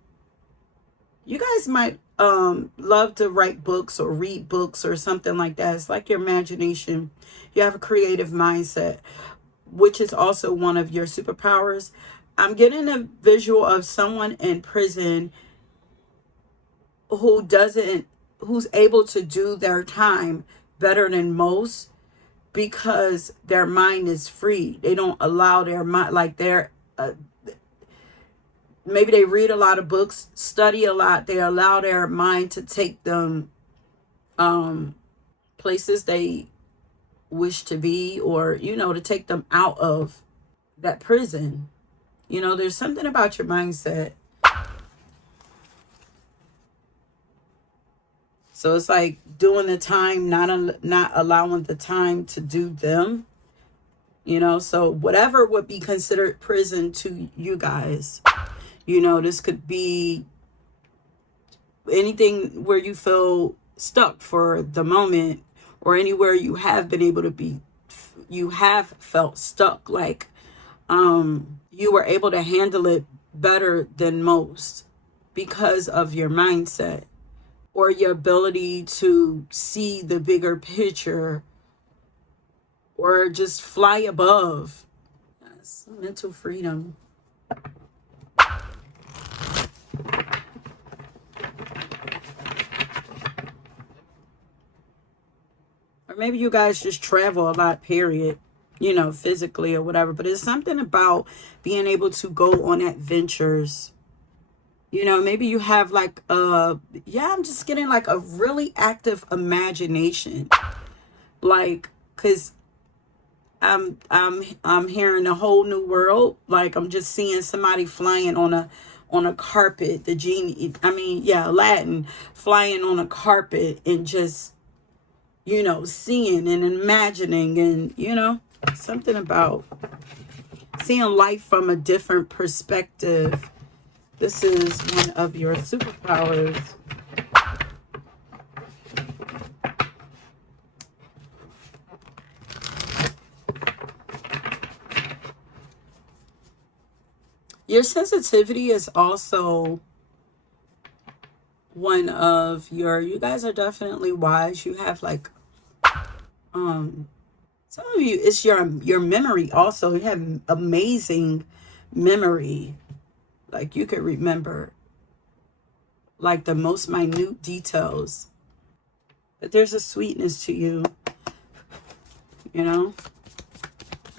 You guys might love to write books or read books or something like that. It's like your imagination. You have a creative mindset, which is also one of your superpowers. I'm getting a visual of someone in prison who's able to do their time better than most because their mind is free. They don't allow their mind, like maybe they read a lot of books, study a lot. They allow their mind to take them places they wish to be, or, to take them out of that prison. There's something about your mindset. So it's like doing the time, not allowing the time to do them. So whatever would be considered prison to you guys, this could be anything where you feel stuck for the moment, or anywhere you have been able to be, you have felt stuck, like you were able to handle it better than most because of your mindset, or your ability to see the bigger picture, or just fly above. That's mental freedom. Or maybe you guys just travel a lot, period, physically or whatever. But it's something about being able to go on adventures. Maybe you have like yeah, I'm just getting like a really active imagination. Like, cause I'm hearing a whole new world. Like, I'm just seeing somebody flying on a carpet. The genie, I mean, yeah, Aladdin flying on a carpet, and just, seeing and imagining, and, something about seeing life from a different perspective. This is one of your superpowers. Your sensitivity is also one of you guys are definitely wise. You have like, some of you, it's your memory also. You have amazing memory. Like, you could remember like the most minute details. But there's a sweetness to you,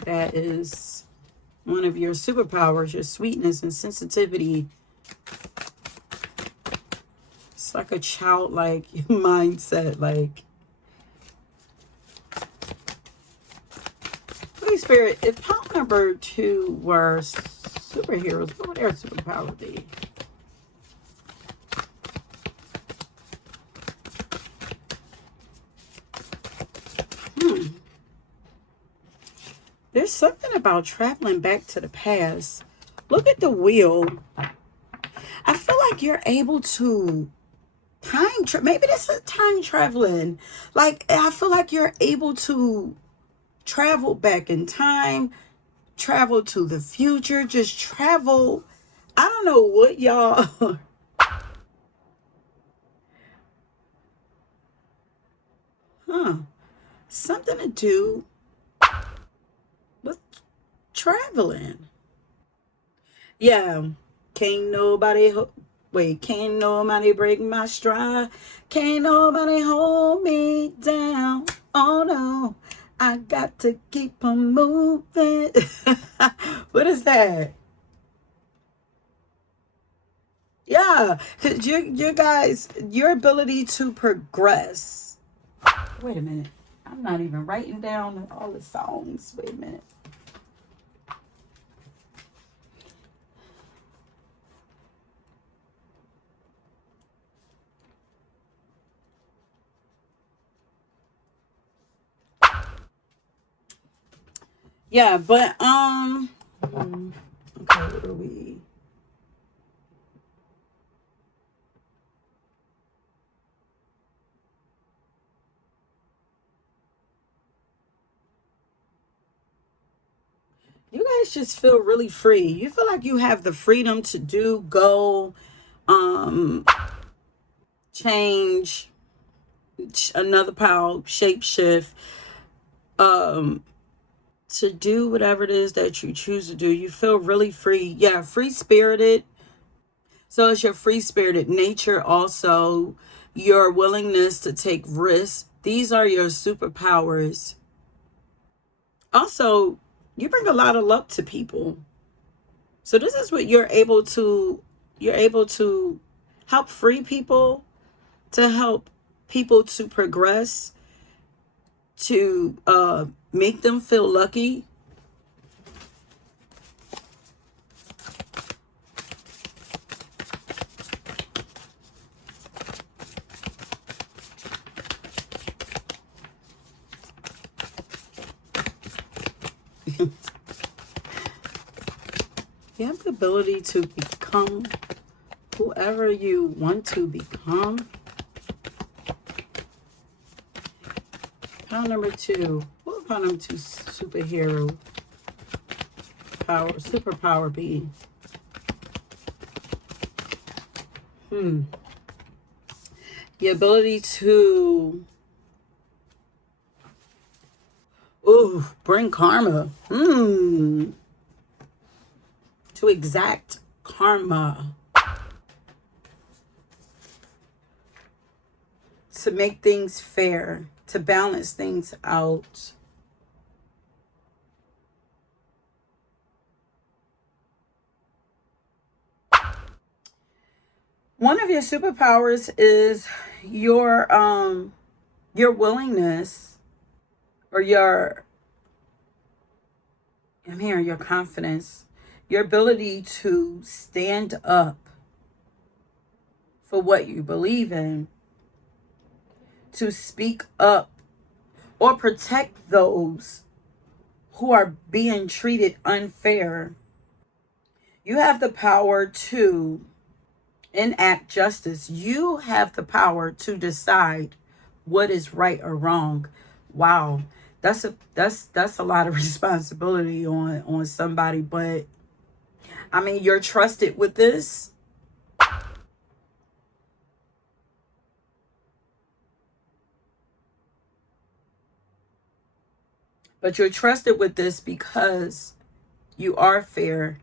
that is one of your superpowers, your sweetness and sensitivity. It's like a childlike mindset. Like, Holy Spirit, if power number 2 were superheroes, what would their superpower be? There's something about traveling back to the past. Look at the wheel. I feel like you're able to maybe this is time traveling. Like, I feel like you're able to travel back in time, travel to the future, just travel. I don't know what y'all something to do with traveling. Yeah. Can't nobody can't nobody break my stride. Can't nobody hold me down. Oh no, I got to keep on moving. What is that? Yeah, 'cause you guys, your ability to progress. Wait a minute. I'm not even writing down all the songs. Wait a minute. Yeah, but okay, what are we? guys just feel really free. You feel like you have the freedom to do, go, change, another power, shape shift, to do whatever it is that you choose to do. You feel really free. Yeah, free spirited. So it's your free spirited nature, also your willingness to take risks. These are your superpowers. Also, you bring a lot of luck to people. So this is what you're able to help free people, to help people to progress, to make them feel lucky. You have the ability to become whoever you want to become. Power number 2. What would power number 2 superhero power, superpower be? The ability to bring karma. To exact karma. To make things fair. To balance things out. One of your superpowers is your willingness, or I'm hearing your confidence, your ability to stand up for what you believe in, to speak up or protect those who are being treated unfair. You have the power to enact justice. You have the power to decide what is right or wrong. Wow. That's a lot of responsibility on somebody, but I mean, you're trusted with this. But you're trusted with this because you are fair,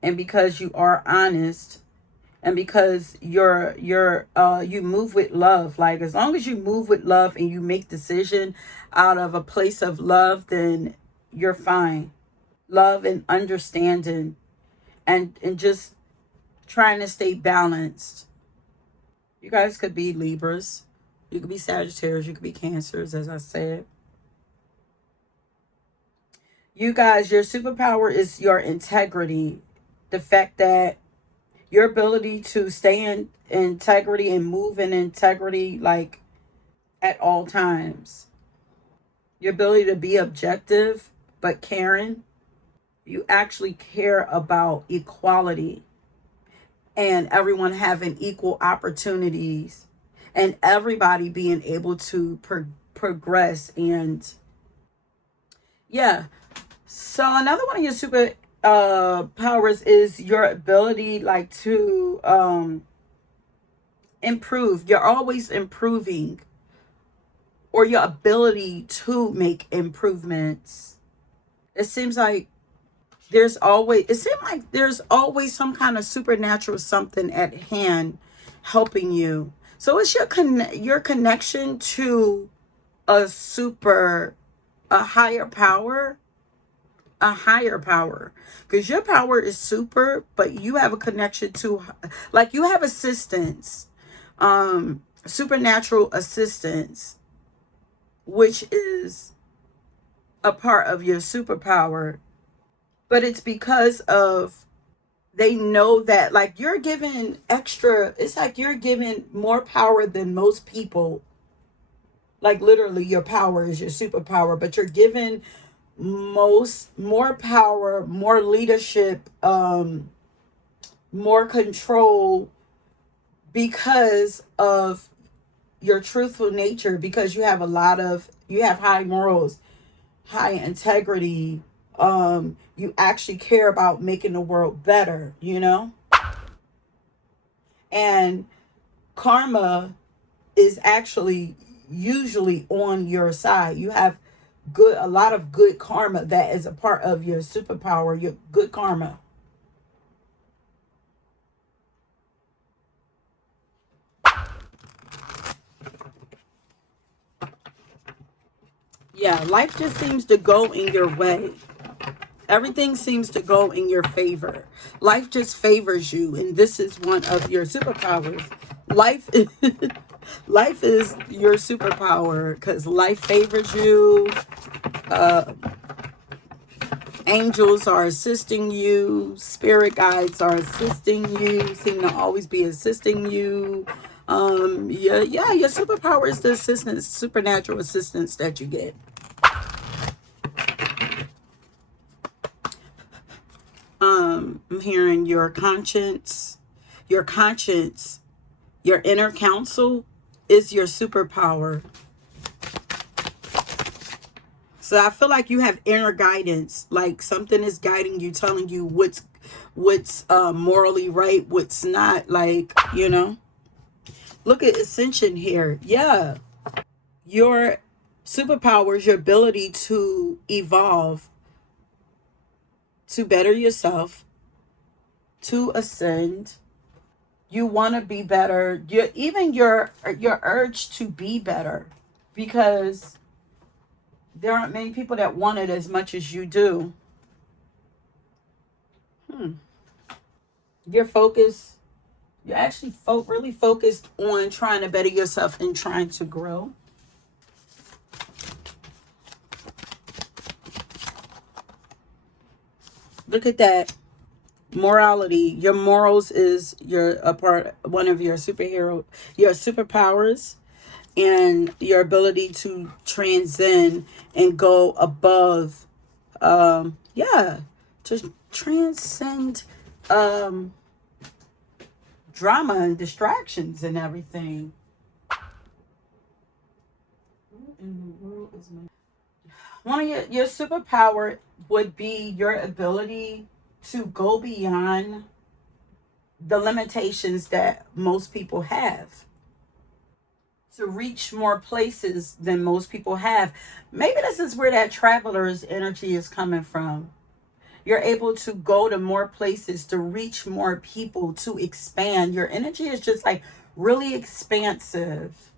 and because you are honest, and because you move with love. Like, as long as you move with love and you make decision out of a place of love, then you're fine. Love and understanding, and just trying to stay balanced. You guys could be Libras, you could be Sagittarius, you could be Cancers, as I said. You guys, your superpower is your integrity. The fact that your ability to stay in integrity and move in integrity, like, at all times. Your ability to be objective but caring. You actually care about equality and everyone having equal opportunities, and everybody being able to progress. And yeah. So another one of your super powers is your ability, like, to improve. You're always improving, or your ability to make improvements. It seems like there's always some kind of supernatural something at hand helping you. So it's your connection to a higher power, because your power is super, but you have a connection to, like, you have assistance, supernatural assistance, which is a part of your superpower. But it's because of, they know that, like, you're given extra, it's like you're given more power than most people. Like, literally, your power is your superpower, but you're given more power, more leadership, more control, because of your truthful nature, because you have high morals, high integrity, You actually care about making the world better, you know? And karma is actually usually on your side. You have a lot of good karma that is a part of your superpower, your good karma. Yeah, life just seems to go in your way. Everything seems to go in your favor. Life just favors you, and this is one of your superpowers. Life is, life is your superpower because life favors you. Uh, Angels are assisting you. Spirit guides are assisting you. Seem to always be assisting you. Yeah, your superpower is the assistance, supernatural assistance that you get. I'm hearing your conscience, your inner counsel is your superpower. So I feel like you have inner guidance, like something is guiding you, telling you what's morally right, what's not, like, you know. Look at ascension here. Yeah. Your superpowers, your ability to evolve, to better yourself, to ascend. You want to be better. Your urge to be better, because there aren't many people that want it as much as you do. Hmm. Your focus, you're actually really focused on trying to better yourself and trying to grow. Look at that. Morality. Your morals is one of your your superpowers, and your ability to transcend and go above, yeah, to transcend um drama and distractions and everything. What in the world is my... One of your superpower would be your ability to go beyond the limitations that most people have, to reach more places than most people have. Maybe this is where that traveler's energy is coming from. You're able to go to more places, to reach more people, to expand. Your energy is just like really expansive.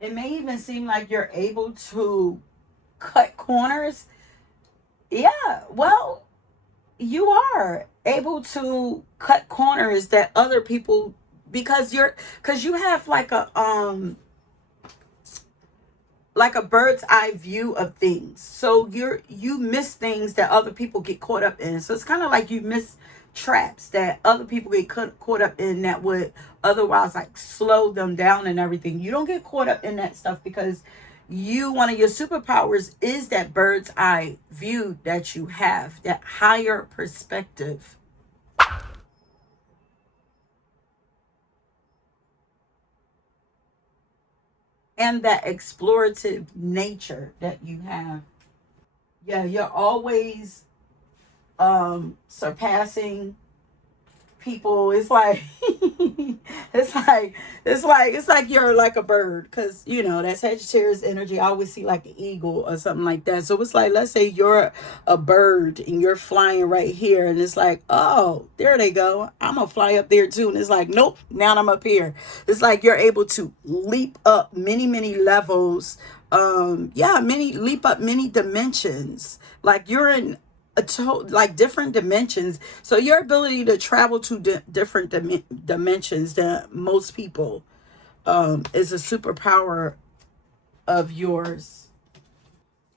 It may even seem like you're able to cut corners. Yeah, well, you are able to cut corners that other people, because you have like a bird's eye view of things. So you miss things that other people get caught up in. So it's kind of like you miss traps that other people get caught up in, that would otherwise like slow them down and everything. You don't get caught up in that stuff because one of your superpowers is that bird's eye view that you have, that higher perspective, and that explorative nature that you have. Yeah, you're always surpassing people. It's like it's like you're like a bird, because that Sagittarius energy. I always see like an eagle or something like that. So it's like, let's say you're a bird and you're flying right here, and it's like, oh, there they go, I'm gonna fly up there too. And it's like, nope, now I'm up here. It's like you're able to leap up many levels. Yeah, many leap up many dimensions, like you're in like different dimensions. So your ability to travel to different dimensions than most people, is a superpower of yours.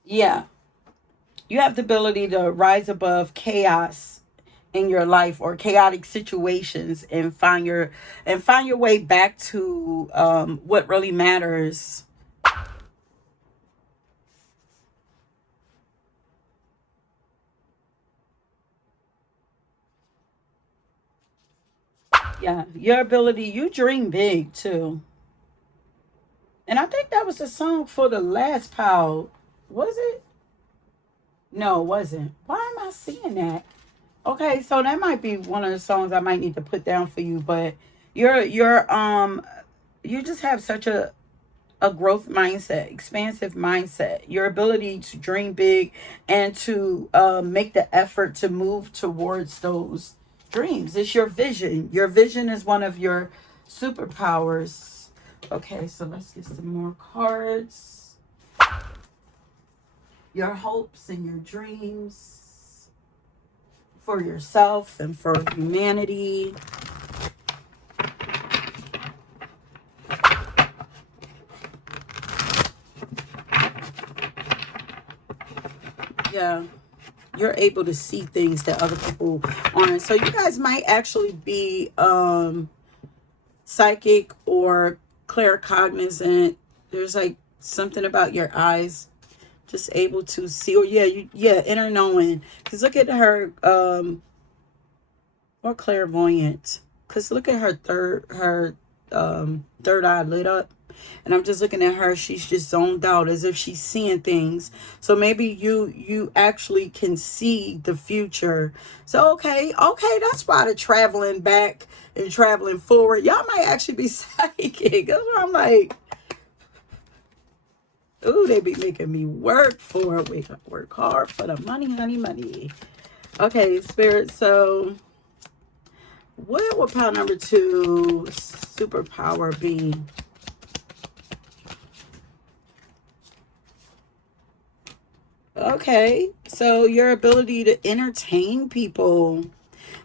Yeah, you have the ability to rise above chaos in your life, or chaotic situations, and find your way back to what really matters. Yeah, your ability, you dream big too. And I think that was the song for the last pile. Was it? No, it wasn't. Why am I seeing that? Okay, so that might be one of the songs I might need to put down for you. But you just have such a growth mindset, expansive mindset, your ability to dream big and to make the effort to move towards those dreams. It's your vision. Your vision is one of your superpowers. Okay, so let's get some more cards. Your hopes and your dreams for yourself and for humanity. Yeah, you're able to see things that other people aren't. So you guys might actually be psychic or claircognizant. There's like something about your eyes, just able to see. Or yeah, inner knowing. Because look at her, or clairvoyant. Because look at her third eye lit up. And I'm just looking at her. She's just zoned out as if she's seeing things. So maybe you actually can see the future. So okay, that's why the traveling back and traveling forward. Y'all might actually be psychic. That's why I'm like, ooh, they be making me work for it. Work hard for the money, honey, money. Okay, spirit. So what would pile number 2 superpower be? Okay, so your ability to entertain people.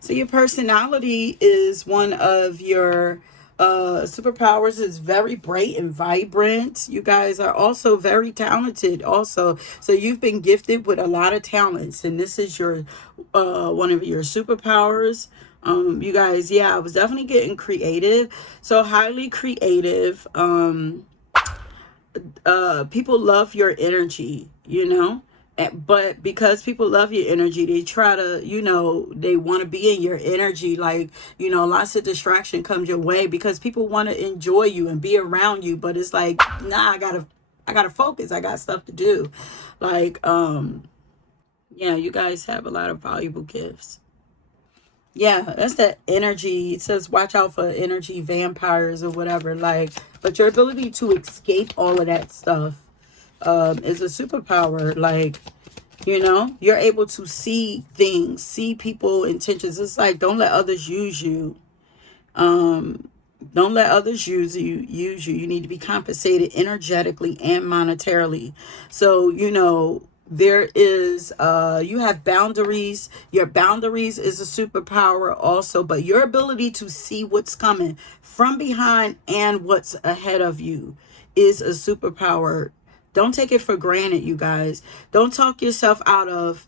So your personality is one of your superpowers. Is very bright and vibrant. You guys are also very talented also. So you've been gifted with a lot of talents, and this is your one of your superpowers. You guys, yeah, I was definitely getting creative. So highly creative. People love your energy, you know. But because people love your energy, they try to, they want to be in your energy. Like, lots of distraction comes your way because people want to enjoy you and be around you. But it's like, nah, I gotta focus. I got stuff to do. Like, yeah, you guys have a lot of valuable gifts. Yeah, that's that energy. It says watch out for energy vampires or whatever. Like, but your ability to escape all of that stuff is a superpower. Like, you're able to see things, see people intentions. It's like, don't let others use you. Don't let others use you. You need to be compensated energetically and monetarily. So, there is you have boundaries. Your boundaries is a superpower also, but your ability to see what's coming from behind and what's ahead of you is a superpower. Don't take it for granted, you guys. Don't talk yourself out of,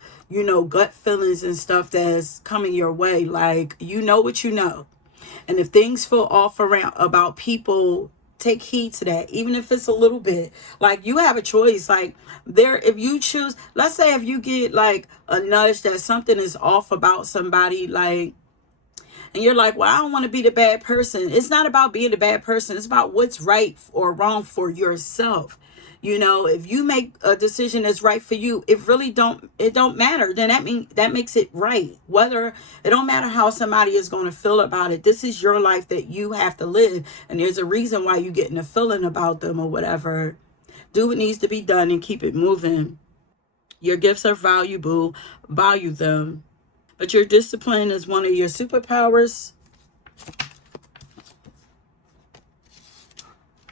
gut feelings and stuff that's coming your way. Like, you know what you know. And if things feel off around about people, take heed to that, even if it's a little bit. Like, you have a choice. Like, if you choose, let's say if you get like a nudge that something is off about somebody, like, and you're like, well, I don't want to be the bad person. It's not about being the bad person. It's about what's right or wrong for yourself. If you make a decision that's right for you, it don't matter. Then that makes it right. Whether it don't matter how somebody is going to feel about it. This is your life that you have to live. And there's a reason why you're getting a feeling about them or whatever. Do what needs to be done and keep it moving. Your gifts are valuable. Value them. But your discipline is one of your superpowers.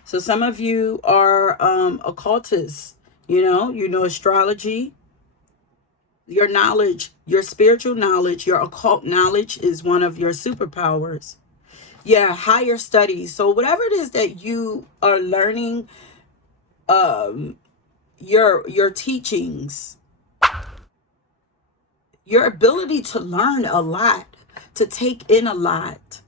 So some of you are occultists, astrology. Your knowledge, your spiritual knowledge, your occult knowledge is one of your superpowers. Yeah, higher studies. So whatever it is that you are learning, your teachings, your ability to learn a lot, to take in a lot,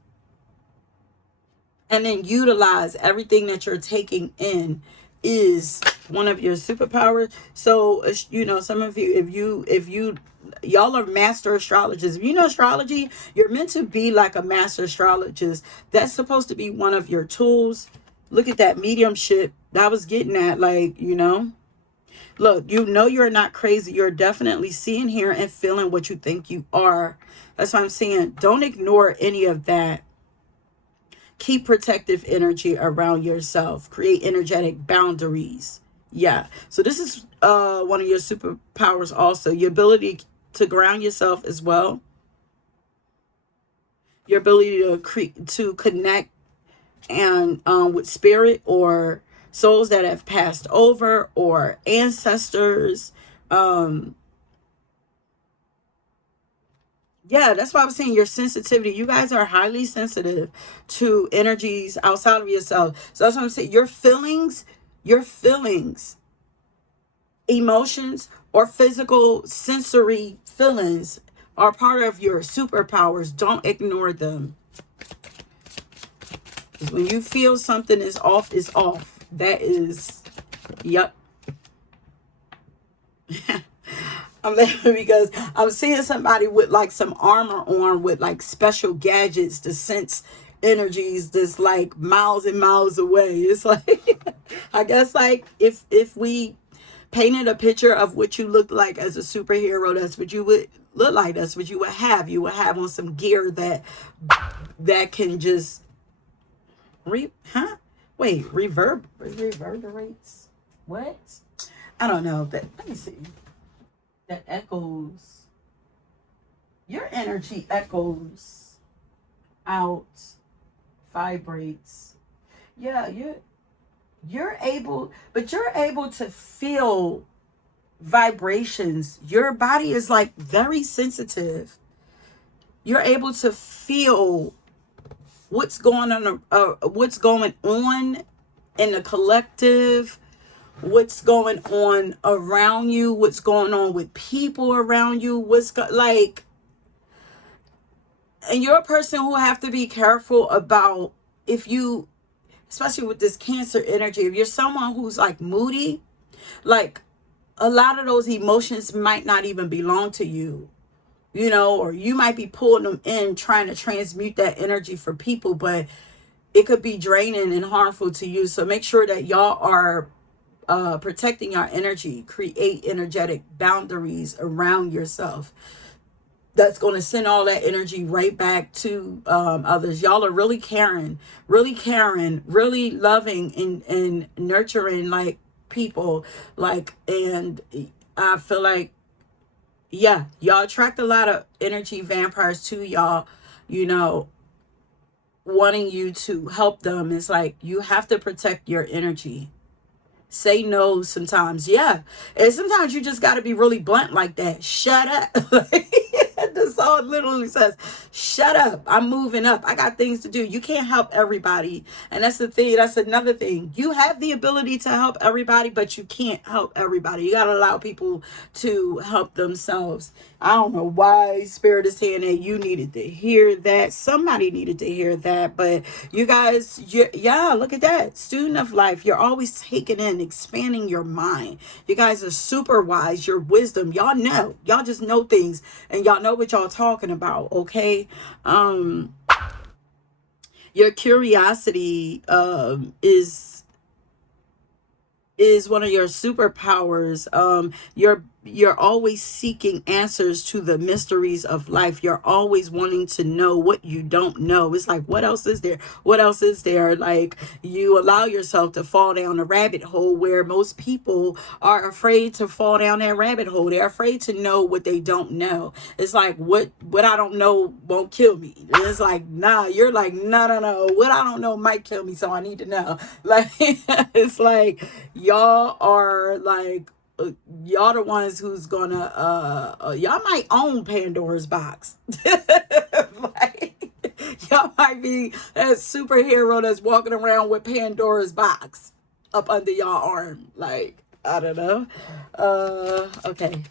and then utilize everything that you're taking in is one of your superpowers. So, some of you, if you y'all are master astrologers. If you know astrology, you're meant to be like a master astrologist. That's supposed to be one of your tools. Look at that mediumship. That was getting at, like, you know, look, you know, you're not crazy. You're definitely seeing, hearing, and feeling what you think you are. That's what I'm saying. Don't ignore any of that. Keep protective energy around yourself. Create energetic boundaries. Yeah. So this is one of your superpowers also. Your ability to ground yourself as well. Your ability to connect and with spirit or souls that have passed over or ancestors. Um, yeah, that's why I was saying your sensitivity. You guys are highly sensitive to energies outside of yourself. So that's what I'm saying. Your feelings, emotions, or physical sensory feelings are part of your superpowers. Don't ignore them. When you feel something is off, is off. That is, yep. I'm laughing because I'm seeing somebody with like some armor on with like special gadgets to sense energies that's like miles and miles away. It's like I guess like if we painted a picture of what you look like as a superhero, that's what you would look like. That's what you would have. You would have on some gear that can just reverberates. What? I don't know, but let me see. That echoes. Your energy echoes out, vibrates. Yeah, you're able, but you're able to feel vibrations. Your body is like very sensitive. You're able to feel what's going on in the collective, what's going on around you, what's going on with people around you, like, and you're a person who have to be careful about, if you, especially with this Cancer energy, if you're someone who's like moody, like a lot of those emotions might not even belong to you, you know, or you might be pulling them in trying to transmute that energy for people, but it could be draining and harmful to you. So make sure that y'all are protecting your energy. Create energetic boundaries around yourself. That's going to send all that energy right back to others. Y'all are really caring, really loving and nurturing, like, people. Like, and I feel like, yeah, y'all attract a lot of energy vampires to y'all, you know, wanting you to help them. It's like you have to protect your energy. Say no sometimes. Yeah. And sometimes you just got to be really blunt like that. Shut up. Like, the song literally says, shut up. I'm moving up. I got things to do. You can't help everybody. And that's the thing. That's another thing. You have the ability to help everybody, but you can't help everybody. You got to allow people to help themselves. I don't know why Spirit is saying that you needed to hear that. Somebody needed to hear that. But you guys, yeah, look at that. Student of life. You're always taking in, expanding your mind. You guys are super wise. Your wisdom. Y'all know. Y'all just know things. And y'all know what y'all talking about. Okay. Your curiosity is one of your superpowers. You're always seeking answers to the mysteries of life. You're always wanting to know what you don't know. It's like, what else is there? What else is there? Like, you allow yourself to fall down a rabbit hole where most people are afraid to fall down that rabbit hole. They're afraid to know what they don't know. It's like, what I don't know won't kill me. It's like, nah, you're like, no. What I don't know might kill me, so I need to know. Like, it's like, y'all are like, y'all the ones who's gonna y'all might own Pandora's box. Like, y'all might be that superhero that's walking around with Pandora's box up under y'all arm. Like, I don't know. Okay.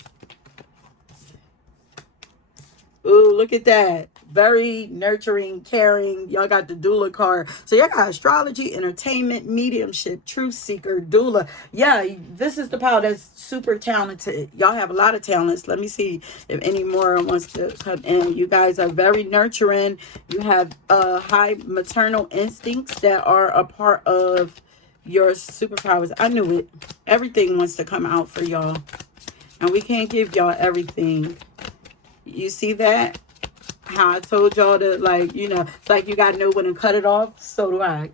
Ooh, look at that. Very nurturing, caring. Y'all got the doula card. So y'all got astrology, entertainment, mediumship, truth seeker, doula. Yeah, this is the power that's super talented. Y'all have a lot of talents. Let me see if any more wants to come in. You guys are very nurturing. You have high maternal instincts that are a part of your superpowers. I knew it. Everything wants to come out for y'all. And we can't give y'all everything. You see that? How I told y'all to, like, you know, it's like you got to know when to cut it off. So do I.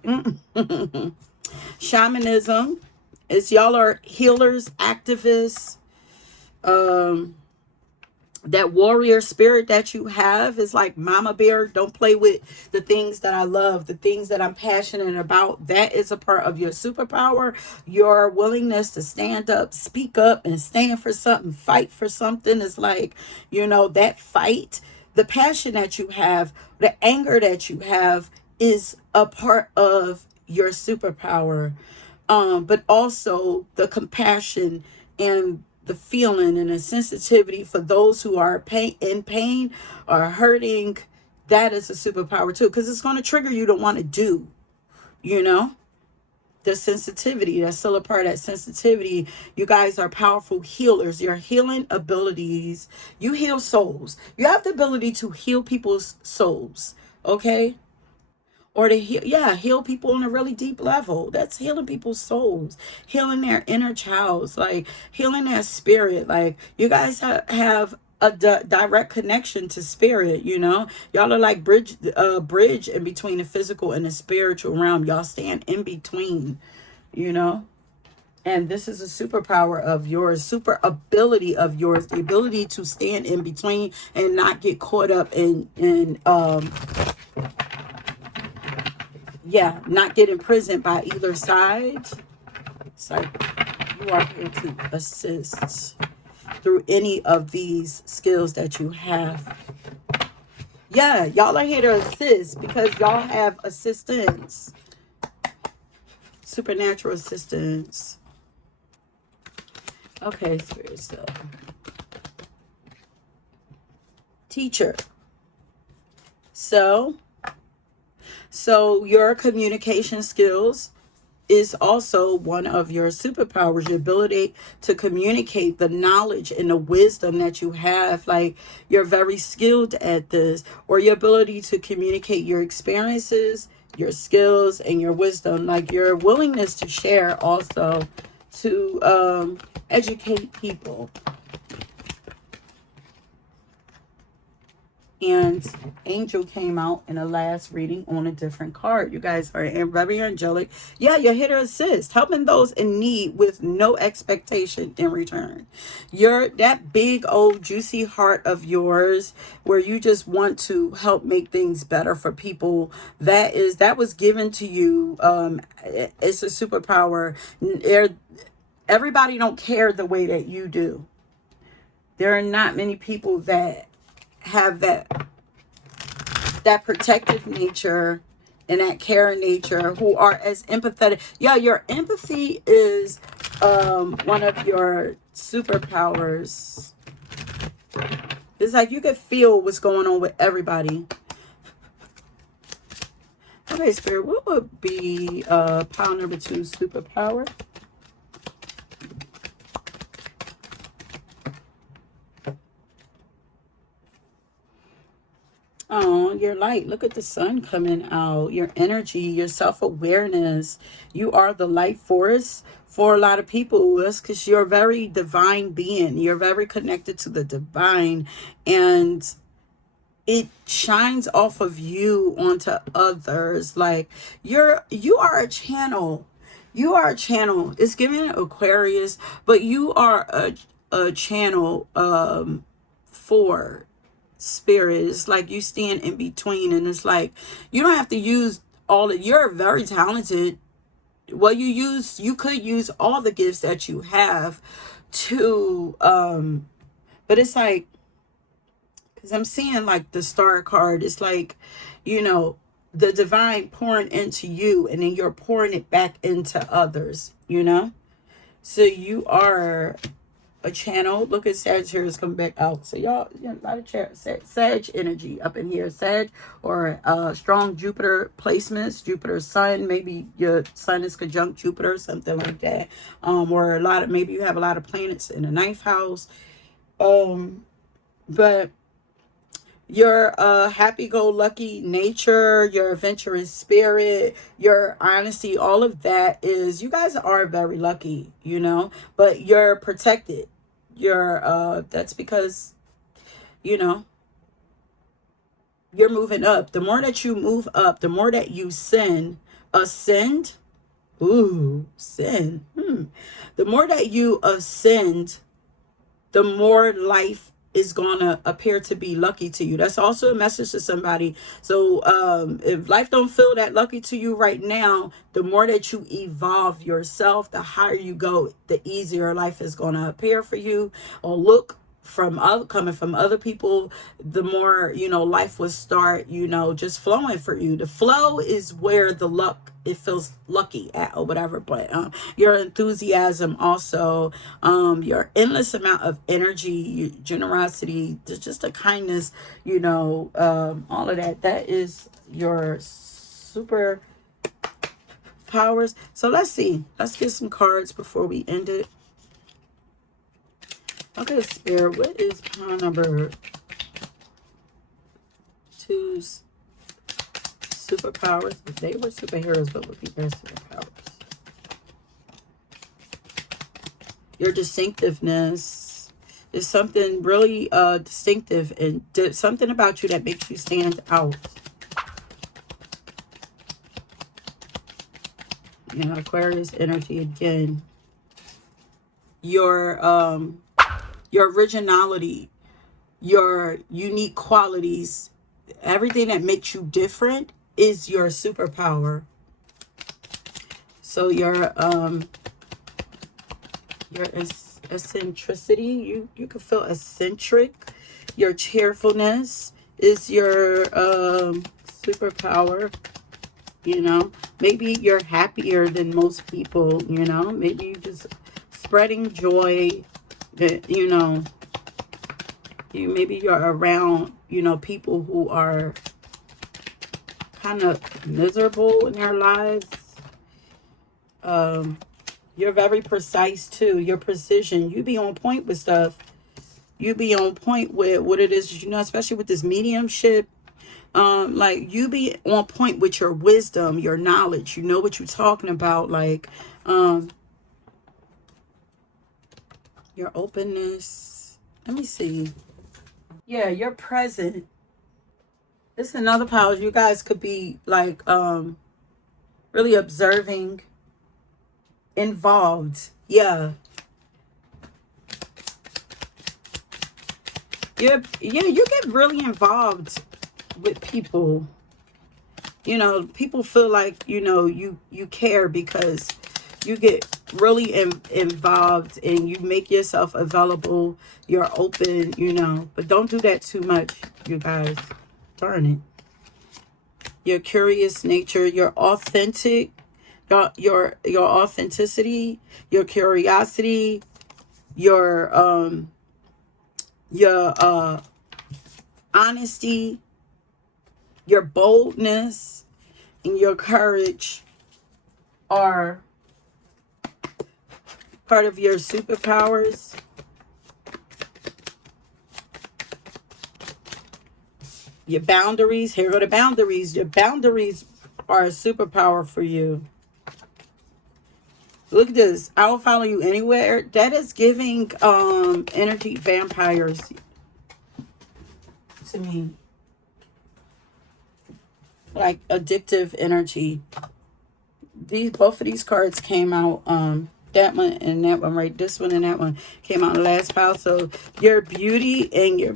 Shamanism. It's y'all are healers, activists. That warrior spirit that you have is like mama bear. Don't play with the things that I love, the things that I'm passionate about. That is a part of your superpower. Your willingness to stand up, speak up, and stand for something, fight for something is like, you know, that fight, the passion that you have, the anger that you have is a part of your superpower. But also the compassion and the feeling and the sensitivity for those who are in pain or hurting. That is a superpower too, because it's going to trigger you to want to do, you know, the sensitivity. That's still a part of that sensitivity. You guys are powerful healers. Your healing abilities, you heal souls. You have the ability to heal people's souls. Okay. Or to heal, yeah, heal people on a really deep level. That's healing people's souls, healing their inner childs, like healing their spirit. Like you guys have a direct connection to spirit. You know, y'all are like bridge in between the physical and the spiritual realm. Y'all stand in between. You know. And this is a superpower of yours, super ability of yours, the ability to stand in between and not get caught up in yeah, not get imprisoned by either side. It's like you are here to assist through any of these skills that you have. Yeah, y'all are here to assist because y'all have assistance, supernatural assistance. Okay, spirit self. Teacher. So your communication skills is also one of your superpowers, your ability to communicate the knowledge and the wisdom that you have. Like you're very skilled at this, or your ability to communicate your experiences, your skills, and your wisdom. Like your willingness to share also to educate people. And angel came out in the last reading on a different card. You guys are very angelic. Yeah, you're here to assist, helping those in need with no expectation in return. You're that big old juicy heart of yours where you just want to help make things better for people. That was given to you. It's a superpower. Everybody don't care the way that you do. There are not many people that have that protective nature and that caring nature who are as empathetic. Yeah, your empathy is one of your superpowers. It's like you can feel what's going on with everybody. Okay, spirit, what would be pile number 2 superpower? Oh, your light. Look at the sun coming out. Your energy, your self-awareness. You are the light force for a lot of people. That's because you're a very divine being. You're very connected to the divine. And it shines off of you onto others. Like you are a channel. You are a channel. It's giving Aquarius, but you are a channel for spirit. It's like you stand in between, and it's like you don't have to use all of, you're very talented. Well, you could use all the gifts that you have to but it's like, because I'm seeing like the star card, it's like, you know, the divine pouring into you and then you're pouring it back into others, you know. So you are a channel. Look at Sagittarius coming back out. So y'all, you know, a lot of Sag energy up in here. Sag or strong Jupiter placements. Jupiter sun. Maybe your sun is conjunct Jupiter, something like that. Or a lot of, maybe you have a lot of planets in the ninth house. But Your happy-go-lucky nature, your adventurous spirit, your honesty, all of that is, you guys are very lucky, you know, but you're protected. You're that's because, you know, you're moving up. The more that you move up, the more that you ascend. Ooh, sin. The more that you ascend, the more life is gonna appear to be lucky to you. That's also a message to somebody. So if life don't feel that lucky to you right now, the more that you evolve yourself, the higher you go, the easier life is gonna appear for you or look from other, coming from other people. The more, you know, life will start, you know, just flowing for you. The flow is where the luck, it feels lucky at or whatever. But your enthusiasm also, your endless amount of energy, your generosity, just a kindness, you know, all of that, that is your super powers. So let's see, let's get some cards before we end it. Okay, Spirit, what is pile number two's superpowers? If they were superheroes, what would be their superpowers? Your distinctiveness is something really distinctive, and something about you that makes you stand out. You know, Aquarius energy again. Your originality, your unique qualities, everything that makes you different is your superpower. So your eccentricity, you can feel eccentric. Your cheerfulness is your superpower. You know, maybe you're happier than most people, you know, maybe you just spreading joy, that, you know, maybe you're around, you know, people who are kind of miserable in their lives. You're very precise too. Your precision, you be on point with stuff. You be on point with what it is, you know, especially with this mediumship. Like, you be on point with your wisdom, your knowledge, you know what you're talking about. Like, your openness. Let me see. Yeah, you're present. This is another power. You guys could be like really observing, involved. Yeah. Yeah, you get really involved with people. You know, people feel like, you know, you care because you get really involved and you make yourself available. You're open, you know, but don't do that too much, you guys. Darn it. Your curious nature, your authentic, your authenticity, your curiosity, your honesty, your boldness, and your courage are part of your superpowers. Your boundaries, here go the boundaries. Your boundaries are a superpower for you. Look at this. I will follow you anywhere. That is giving energy vampires to me. Like addictive energy. Both of these cards came out, that one and that one, right? This one and that one came out in the last pile. So your beauty and your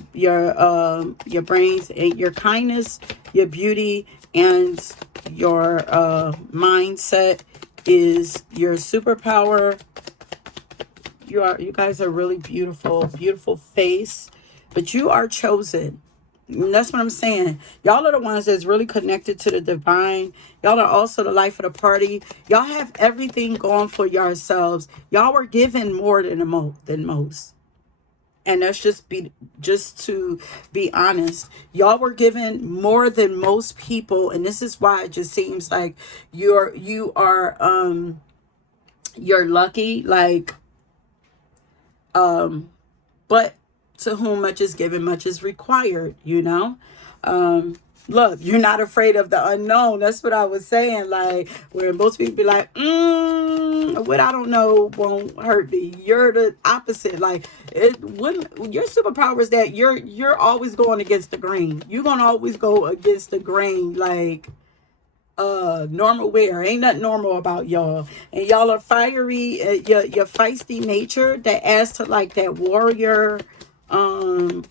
brains and your kindness, your beauty and your mindset is your superpower. You guys are really beautiful, beautiful face, but you are chosen. And that's what I'm saying. Y'all are the ones that's really connected to the divine. Y'all are also the life of the party. Y'all have everything going for yourselves. Y'all were given more than most. And that's just to be honest. Y'all were given more than most people, and this is why it just seems like you're lucky, like but to whom much is given, much is required, you know. Look, you're not afraid of the unknown. That's what I was saying. Like, where most people be like, what I don't know won't hurt me. You're the opposite. Like, it wouldn't. Your superpower is that you're always going against the grain. You're gonna always go against the grain. Like, normal wear, ain't nothing normal about y'all, and y'all are fiery. Your feisty nature that adds to like that warrior. Oh,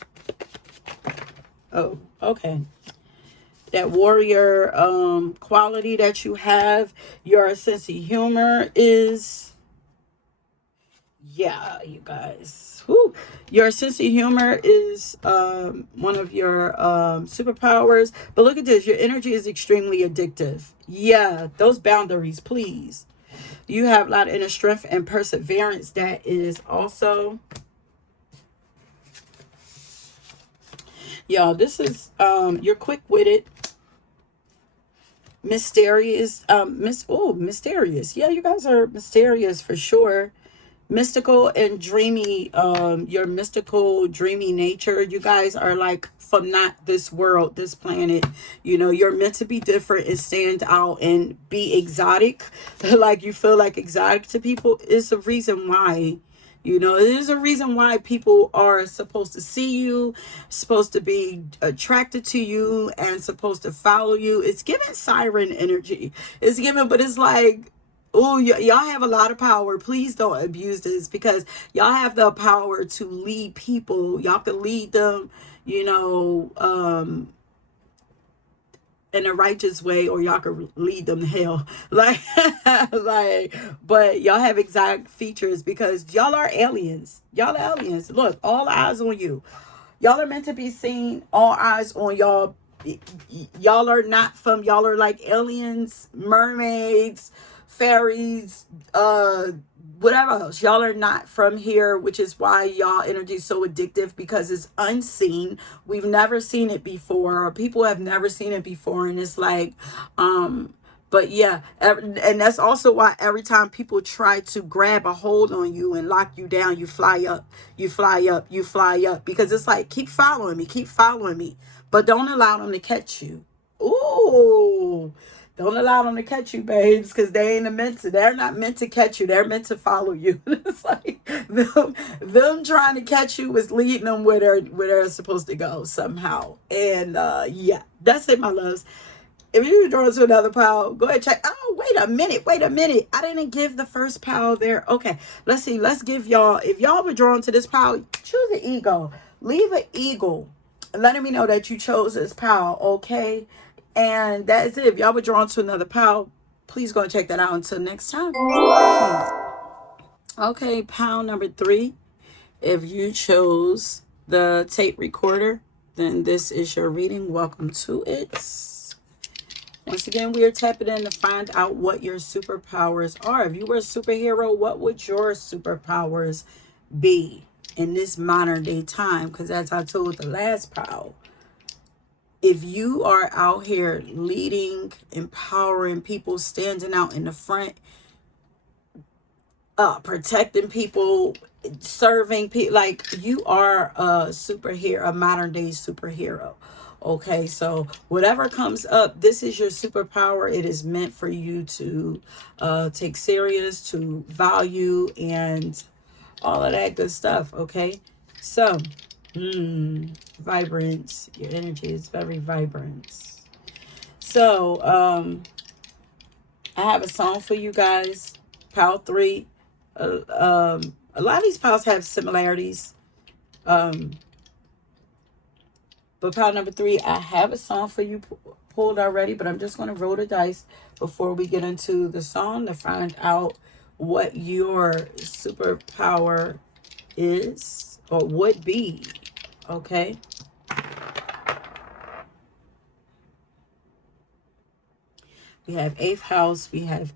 okay, that warrior quality that you have. Your sense of humor is, yeah, you guys. Whew. Your sense of humor is one of your superpowers. But look at this. Your energy is extremely addictive. Yeah, those boundaries, please. You have a lot of inner strength and perseverance. That is also, y'all, this is, you're quick-witted, mysterious, mysterious. Yeah, you guys are mysterious for sure. Mystical and dreamy. Your mystical dreamy nature, you guys are like from not this world, this planet. You know, you're meant to be different and stand out and be exotic. Like, you feel like exotic to people. Is a reason why, you know, there's a reason why people are supposed to see you, supposed to be attracted to you, and supposed to follow you. It's giving siren energy. It's given, but it's like, oh, y'all have a lot of power. Please don't abuse this, because y'all have the power to lead people. Y'all can lead them, you know, in a righteous way, or y'all could lead them to hell. Like, like, but y'all have exact features because y'all are aliens. Y'all are aliens. Look, all eyes on you. Y'all are meant to be seen. All eyes on y'all. Y'all are not from, y'all are like aliens, mermaids, fairies, whatever else. Y'all are not from here, which is why y'all energy is so addictive, because it's unseen. We've never seen it before, or people have never seen it before, and it's like, but yeah, and that's also why every time people try to grab a hold on you and lock you down, you fly up, you fly up, you fly up, because it's like, keep following me, but don't allow them to catch you. Ooh, don't allow them to catch you, babes, because they're not meant to catch you. They're meant to follow you. It's like them trying to catch you is leading them where they're supposed to go somehow. And yeah, that's it, my loves. If you're drawn to another pile, go ahead and check. Oh, wait a minute. I didn't give the first pile there. Okay, let's see. Let's give y'all, if y'all were drawn to this pile, choose an eagle. Leave an eagle, letting me know that you chose this pile, okay? And that is it. If y'all were drawn to another pile, please go and check that out. Until next time. Okay, pile number 3. If you chose the tape recorder, then this is your reading. Welcome to it. Once again, we are tapping in to find out what your superpowers are. If you were a superhero, what would your superpowers be in this modern day time? Because as I told the last pile, if you are out here leading, empowering people, standing out in the front, protecting people, serving people, like, you are a superhero, a modern day superhero. Okay, so whatever comes up, this is your superpower. It is meant for you to take serious, to value, and all of that good stuff. Okay, so vibrance, your energy is very vibrant. So I have a song for you guys. Pile 3. A lot of these piles have similarities. But pile number 3, I have a song for you pulled already, but I'm just going to roll the dice before we get into the song to find out what your superpower is or would be. Okay. We have 8th house. We have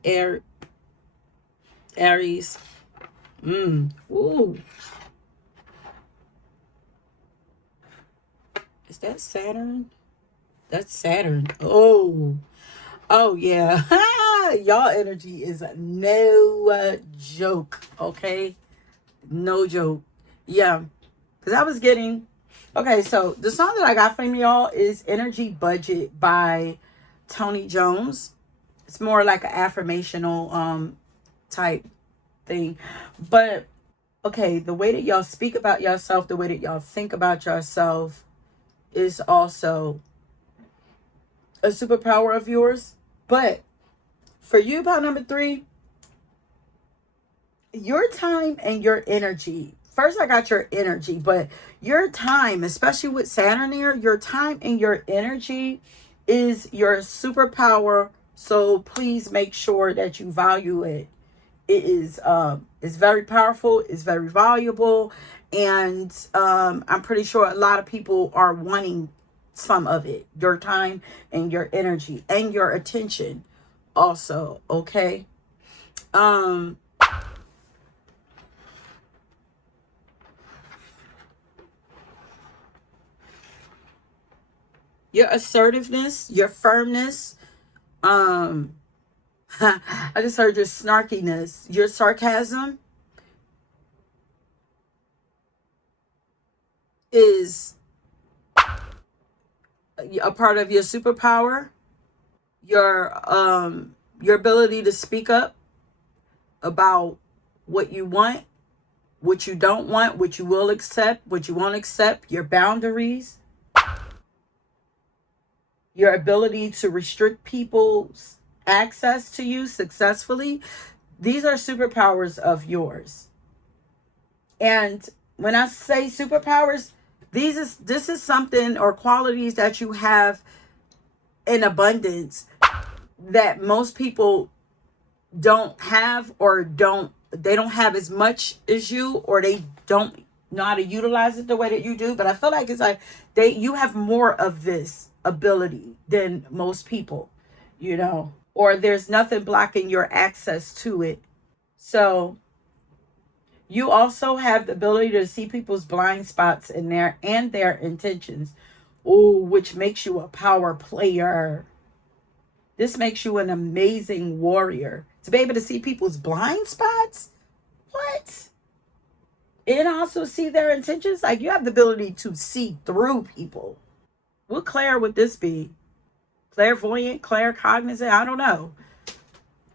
Aries. Ooh. Is that Saturn? That's Saturn. Oh. Oh, yeah. Y'all energy is no joke. Okay? No joke. Yeah. Because I was getting, okay, so the song that I got from y'all is Energy Budget by Tony Jones. It's more like an affirmational type thing. But okay, the way that y'all speak about yourself, the way that y'all think about yourself is also a superpower of yours. But for you, power number 3, your time and your energy. First, I got your energy, but your time, especially with Saturn here, your time and your energy is your superpower. So please make sure that you value it. It is it's very powerful, it's very valuable, and I'm pretty sure a lot of people are wanting some of it. Your time and your energy and your attention also, okay? Um your assertiveness, your firmness, um I just heard your snarkiness, your sarcasm is a part of your superpower. Your ability to speak up about what you want, what you don't want, what you will accept, what you won't accept, your boundaries, your ability to restrict people's access to you successfully. These are superpowers of yours. And when I say superpowers, this is something or qualities that you have in abundance that most people don't have, or they don't have as much as you, or they don't know how to utilize it the way that you do. But I feel like it's like you have more of this ability than most people, or there's nothing blocking your access to it. So you also have the ability to see people's blind spots in their intentions. Oh, which makes you a power player. This makes you an amazing warrior. To be able to see people's blind spots? What? And also see their intentions? Like, you have the ability to see through people. What clair would this be? Clairvoyant, claircognizant? I don't know.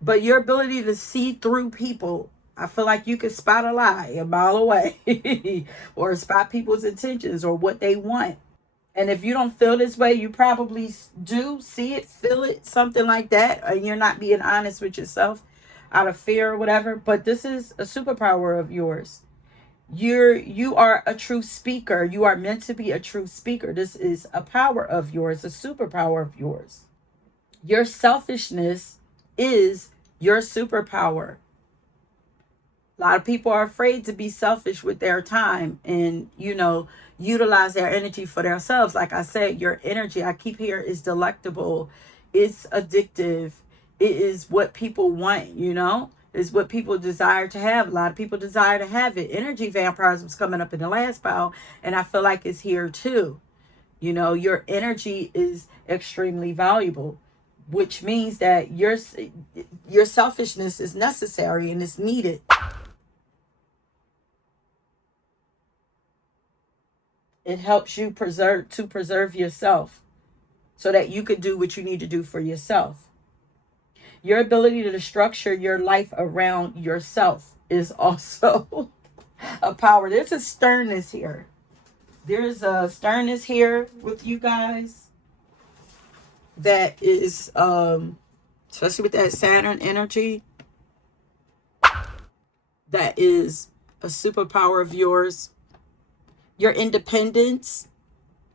But your ability to see through people, I feel like you can spot a lie a mile away or spot people's intentions or what they want. And if you don't feel this way, you probably do see it, feel it, something like that. And you're not being honest with yourself out of fear or whatever. But this is a superpower of yours. You are a true speaker. You are meant to be a true speaker. This is a power of yours, a superpower of yours. Your selfishness is your superpower. A lot of people are afraid to be selfish with their time and, utilize their energy for themselves. Like I said, your energy, I keep hearing, is delectable. It's addictive. It is what people want. It's what people desire to have. A lot of people desire to have it. Energy vampires was coming up in the last pile, and I feel like it's here too. Your energy is extremely valuable, which means that your selfishness is necessary and is needed. It helps you preserve yourself so that you can do what you need to do for yourself. Your ability to structure your life around yourself is also a power. There's a sternness here. There's a sternness here with you guys that is, especially with that Saturn energy, that is a superpower of yours. Your independence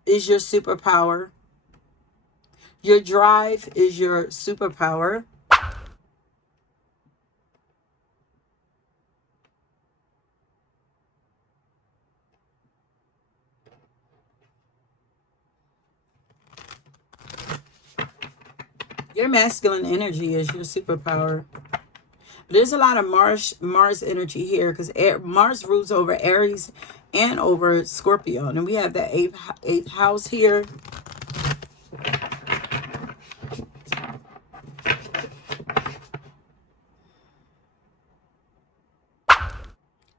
is your superpower. Your drive is your superpower. Your masculine energy is your superpower. But there's a lot of Mars energy here because Mars rules over Aries and over Scorpio. And we have the eighth house here.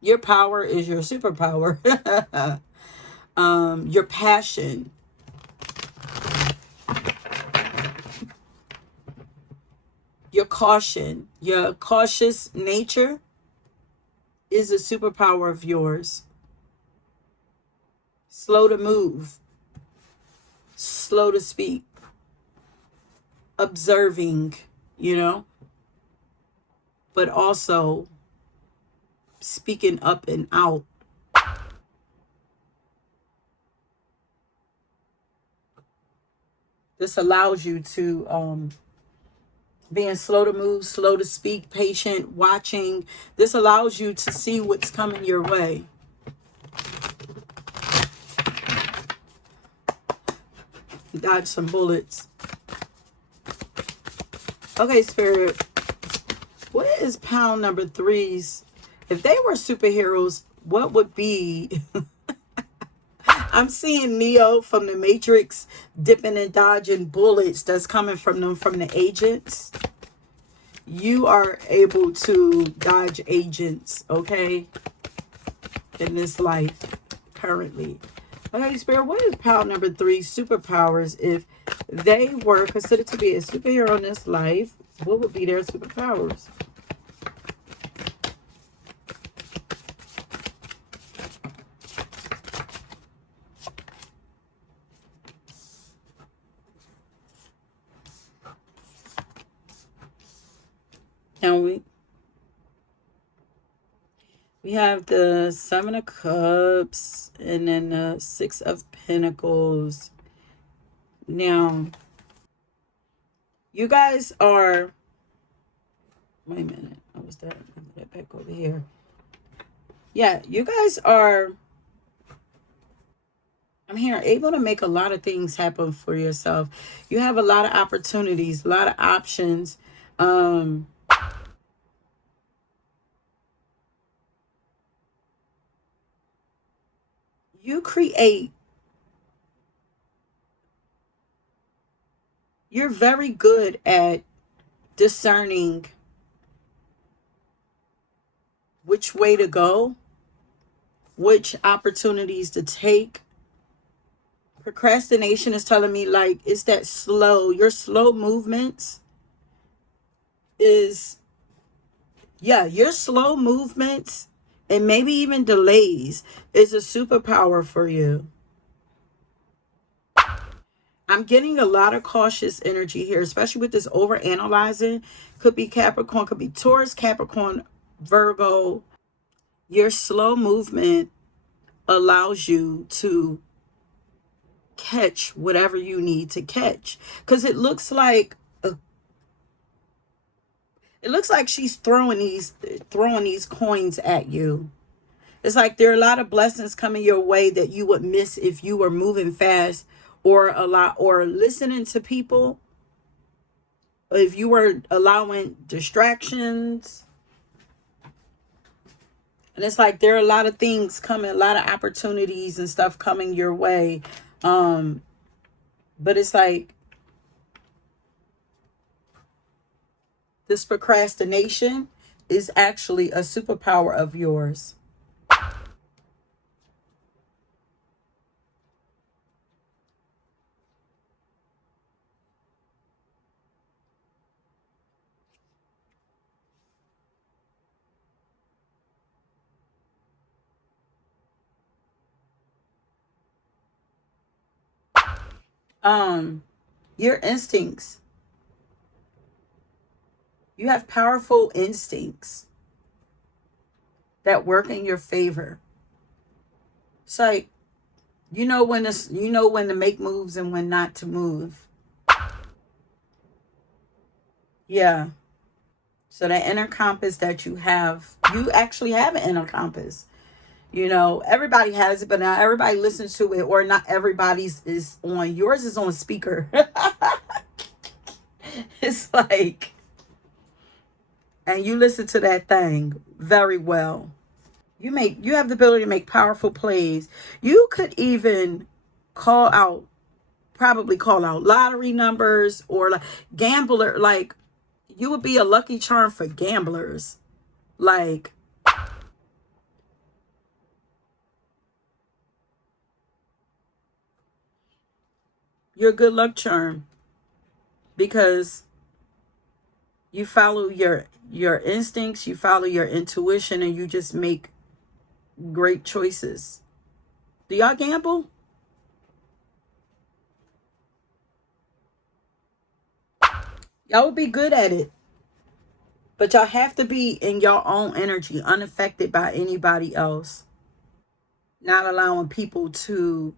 Your power is your superpower. your passion, your caution, your cautious nature is a superpower of yours. Slow to move, slow to speak, observing, you know, but also speaking up and out. This allows you to being slow to move, slow to speak, patient, watching. This allows you to see what's coming your way. Dodge some bullets. Okay, Spirit. What is pound number threes? If they were superheroes, what would be? I'm seeing Neo from the Matrix dipping and dodging bullets that's coming from them from the agents. You are able to dodge agents, okay, in this life currently. Okay, Spirit, what is pound number three? Superpowers. If they were considered to be a superhero in this life, what would be their superpowers? Now we have the Seven of Cups and then the Six of Pentacles. Now, you guys are, wait a minute, what was that? Move that back over here. Yeah, you guys are, I'm here, able to make a lot of things happen for yourself. You have a lot of opportunities, a lot of options. You create, you're very good at discerning which way to go, which opportunities to take. Procrastination is telling me like it's that slow, your slow movements is, yeah, your slow movements and maybe even delays is a superpower for you. I'm getting a lot of cautious energy here, especially with this over analyzing. Could be Capricorn, could be Taurus, Capricorn, Virgo. Your slow movement allows you to catch whatever you need to catch, because it looks like she's throwing these coins at you. It's like there are a lot of blessings coming your way that you would miss if you were moving fast or a lot, or listening to people, if you were allowing distractions. And it's like there are a lot of things coming, a lot of opportunities and stuff coming your way. But it's like this procrastination is actually a superpower of yours. Your instincts. You have powerful instincts that work in your favor. It's like you know when to make moves and when not to move. Yeah. So that inner compass that you actually have an inner compass. You know, everybody has it, but not everybody listens to it, or not everybody's is on. Yours is on speaker. It's like, and you listen to that thing very well. You have the ability to make powerful plays. You could even call out, probably call out lottery numbers, or like gambler, like you would be a lucky charm for gamblers. Like, You're a good luck charm because you follow your instincts, you follow your intuition, and you just make great choices. Do y'all gamble? Y'all would be good at it. But y'all have to be in your own energy, unaffected by anybody else. Not allowing people to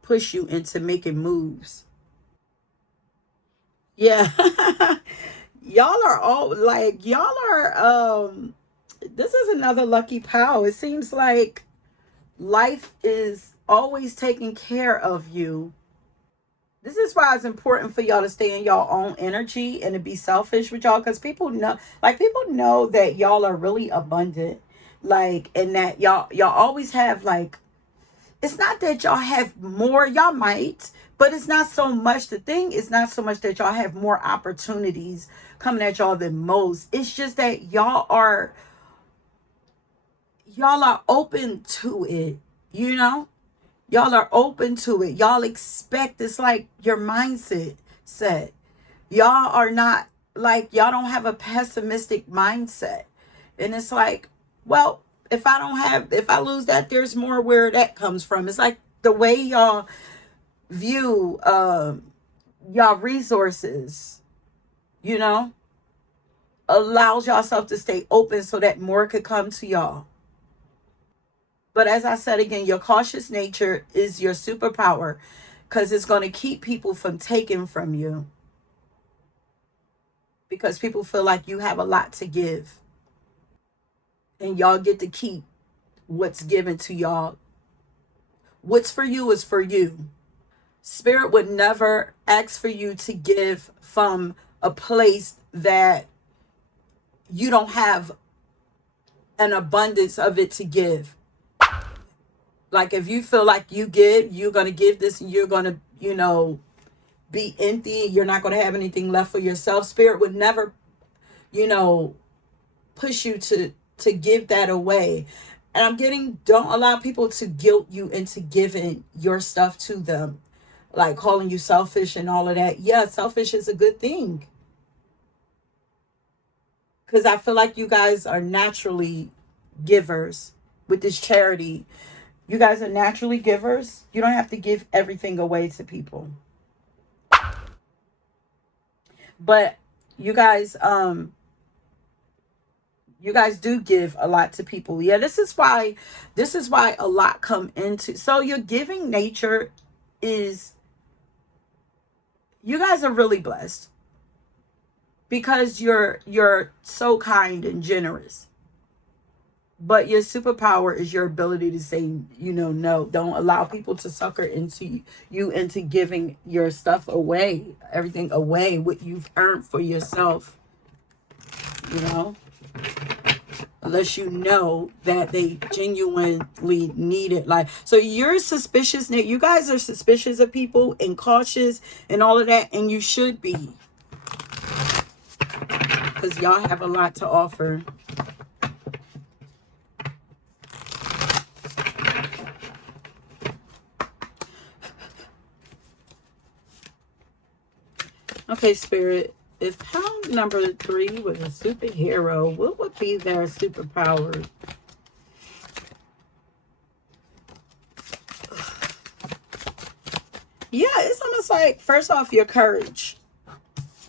push you into making moves. Yeah. Y'all are all like, y'all are, this is another lucky pal. It seems like life is always taking care of you. This is why it's important for y'all to stay in your own energy and to be selfish with y'all, because people know that y'all are really abundant, like, and that y'all always have, like, it's not that y'all have more, y'all might, but it's not so much, the thing is not so much that y'all have more opportunities coming at y'all than most. It's just that y'all are open to it, you know. Y'all are open to it. Y'all expect, it's like your mindset set. Y'all are not, like, y'all don't have a pessimistic mindset. And it's like, well, if I lose that, there's more where that comes from. It's like the way y'all view y'all resources, you know, allows yourself to stay open so that more could come to y'all. But as I said again, your cautious nature is your superpower because it's going to keep people from taking from you because people feel like you have a lot to give and y'all get to keep what's given to y'all. What's for you is for you. Spirit would never ask for you to give from a place that you don't have an abundance of it to give. Like if you feel like you're going to give this and you're going to, be empty, you're not going to have anything left for yourself. Spirit would never, you know, push you to give that away. And don't allow people to guilt you into giving your stuff to them, like calling you selfish and all of that. Yeah, selfish is a good thing because I feel like you guys are naturally givers with this charity. You guys are naturally givers. You don't have to give everything away to people. But you guys you guys do give a lot to people. Yeah, this is why a lot come into, so your giving nature is, you guys are really blessed because you're so kind and generous. But your superpower is your ability to say, no. Don't allow people to sucker into you into giving your stuff away, everything away, what you've earned for yourself, you know, unless you know that they genuinely need it. Like, so you're suspicious. You guys are suspicious of people and cautious and all of that, and you should be, because y'all have a lot to offer. Okay, Spirit, if pound number 3 was a superhero, what would be their superpower? Yeah, it's almost like, first off, your courage.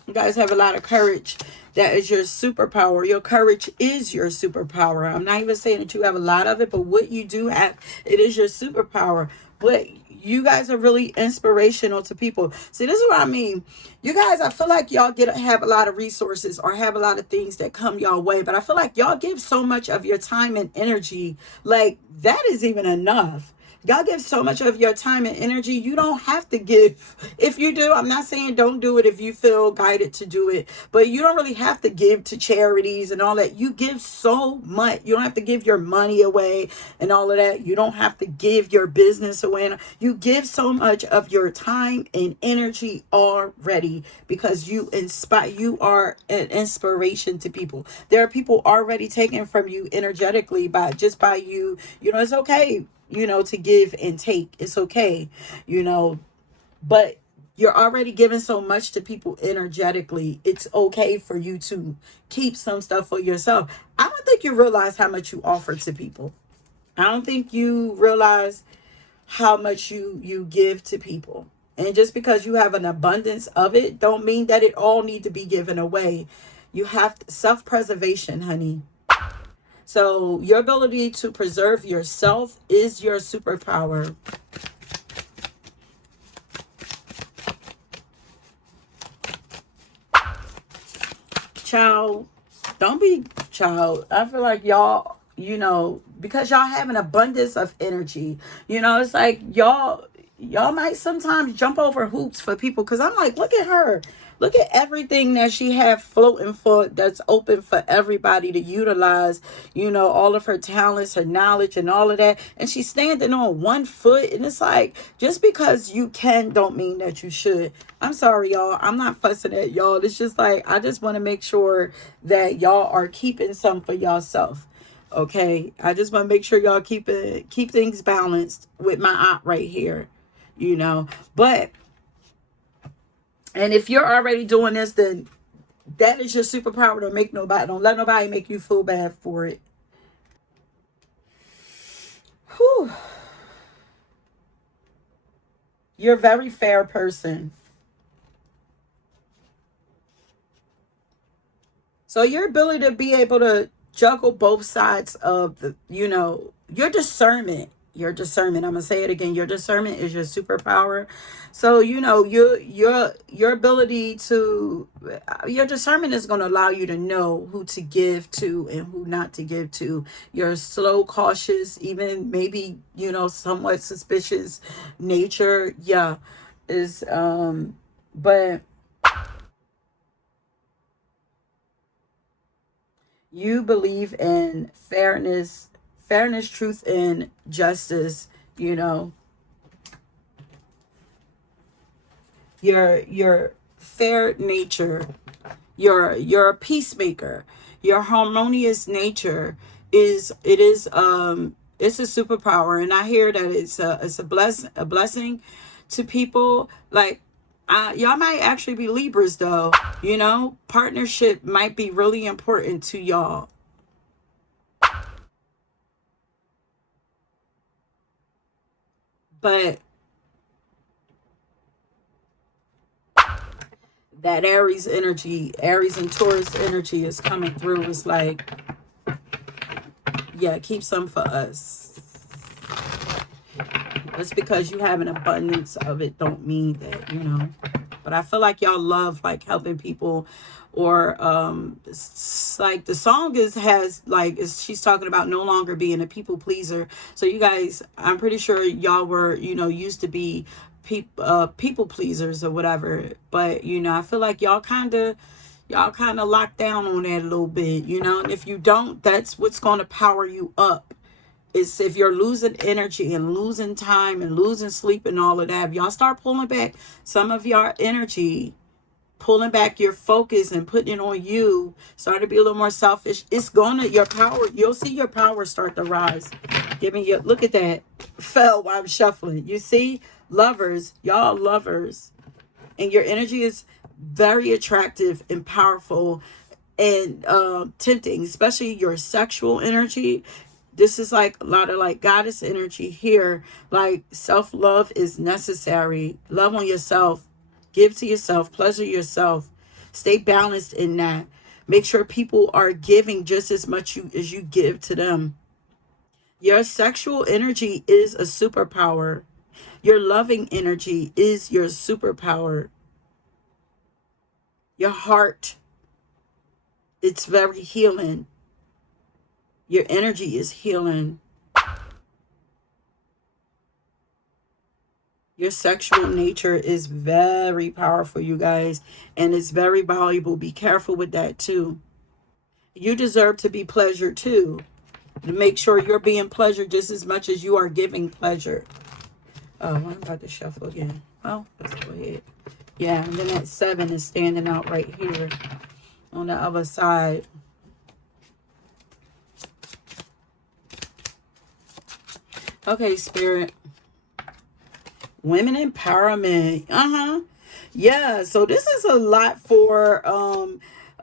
You guys have a lot of courage. That is your superpower. Your courage is your superpower. I'm not even saying that you have a lot of it, but what you do have, it is your superpower. But you guys are really inspirational to people. See, this is what I mean. You guys, I feel like y'all have a lot of resources or have a lot of things that come y'all way, but I feel like y'all give so much of your time and energy. Like, that is even enough. Y'all give so much of your time and energy. You don't have to give. If you do, I'm not saying don't do it if you feel guided to do it, but you don't really have to give to charities and all that. You give so much. You don't have to give your money away and all of that. You don't have to give your business away. You give so much of your time and energy already because you are an inspiration to people. There are people already taken from you energetically by you. It's okay, to give and take. It's okay, you know but you're already giving so much to people energetically. It's okay for you to keep some stuff for yourself. I don't think you realize how much you offer to people. I don't think you realize how much you give to people. And just because you have an abundance of it don't mean that it all need to be given away. You have self-preservation, honey. So your ability to preserve yourself is your superpower. Child, don't be child. I feel like y'all, because y'all have an abundance of energy. It's like y'all might sometimes jump over hoops for people, because I'm like, look at her. Look at everything that she have floating for, that's open for everybody to utilize, all of her talents, her knowledge, and all of that. And she's standing on one foot. And it's like, just because you can don't mean that you should. I'm sorry, y'all. I'm not fussing at y'all. It's just like, I just want to make sure that y'all are keeping some for yourself. Okay. I just want to make sure y'all keep things balanced with my aunt right here, but, and if you're already doing this, then that is your superpower. Don't let nobody make you feel bad for it. Whew. You're a very fair person. So your ability to be able to juggle both sides of your discernment. I'm gonna say it again. Your discernment is your superpower. So your ability to your discernment is gonna allow you to know who to give to and who not to give to. Your slow, cautious, even maybe somewhat suspicious nature, yeah, is but you believe in fairness, truth, and justice. You know, your fair nature, your peacemaker, your harmonious nature it's a superpower. And I hear that it's a blessing to people. Like, y'all might actually be Libras, though. Partnership might be really important to y'all. But that Aries and Taurus energy is coming through. It's like, yeah, keep some for us. Just because you have an abundance of it don't mean that. But I feel like y'all love like helping people, or like the song has like, she's talking about no longer being a people pleaser. So you guys, I'm pretty sure y'all were used to be people pleasers or whatever. But I feel like y'all kind of lock down on that a little bit. And if you don't, that's what's going to power you up. Is if you're losing energy and losing time and losing sleep and all of that, if y'all start pulling back some of your energy, pulling back your focus and putting it on you, start to be a little more selfish, your power, you'll see your power start to rise. Look at that. Fell while I'm shuffling. You see, lovers, y'all lovers, and your energy is very attractive and powerful and tempting, especially your sexual energy. This is like a lot of like goddess energy here. Like, self-love is necessary. Love on yourself. Give to yourself. Pleasure yourself. Stay balanced in that. Make sure people are giving just as much as you give to them. Your sexual energy is a superpower. Your loving energy is your superpower. Your heart, it's very healing. Your energy is healing. Your sexual nature is very powerful, you guys, and it's very valuable. Be careful with that too. You deserve to be pleasured too. To make sure you're being pleasured just as much as you are giving pleasure. Oh, I'm about to shuffle again. Well, let's go ahead. Yeah, and then that 7 is standing out right here on the other side. Okay, Spirit. Women empowerment. Yeah, so this is a lot for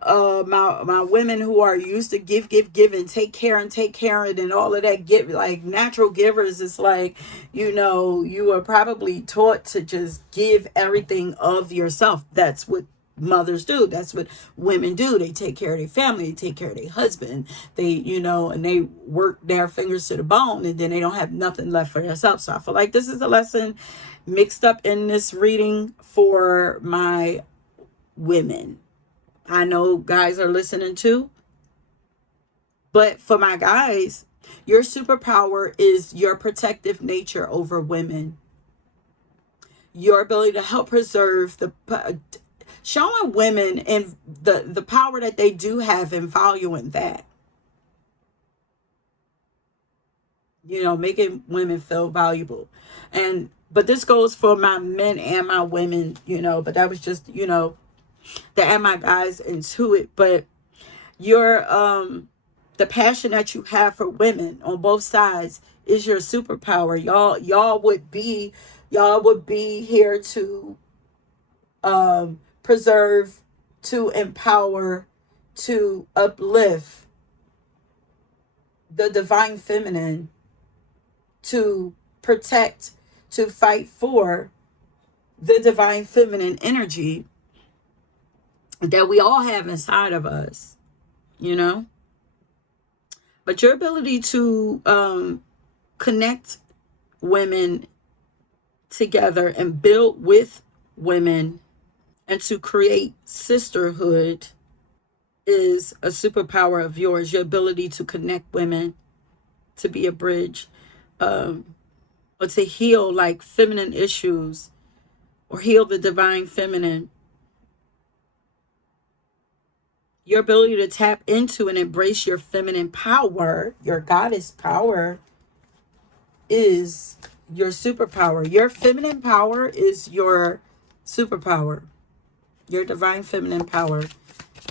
my women who are used to give and take care and all of that. Give, like, natural givers. It's like, you are probably taught to just give everything of yourself. That's what mothers do. That's what women do. They take care of their family, they take care of their husband, they, and they work their fingers to the bone, and then they don't have nothing left for themselves. So I feel like this is a lesson mixed up in this reading for my women. I know guys are listening too, but for my guys, your superpower is your protective nature over women. Your ability to help preserve showing women and the power that they do have and valuing that. Making women feel valuable. But this goes for my men and my women, but that was just, to add my guys into it. But your the passion that you have for women on both sides is your superpower. Y'all would be here to preserve, to empower, to uplift the divine feminine, to protect, to fight for the divine feminine energy that we all have inside of us, But your ability to connect women together and build with women and to create sisterhood is a superpower of yours. Your ability to connect women, to be a bridge, or to heal like feminine issues or heal the divine feminine. Your ability to tap into and embrace your feminine power, your goddess power, is your superpower. Your feminine power is your superpower. Your divine feminine power.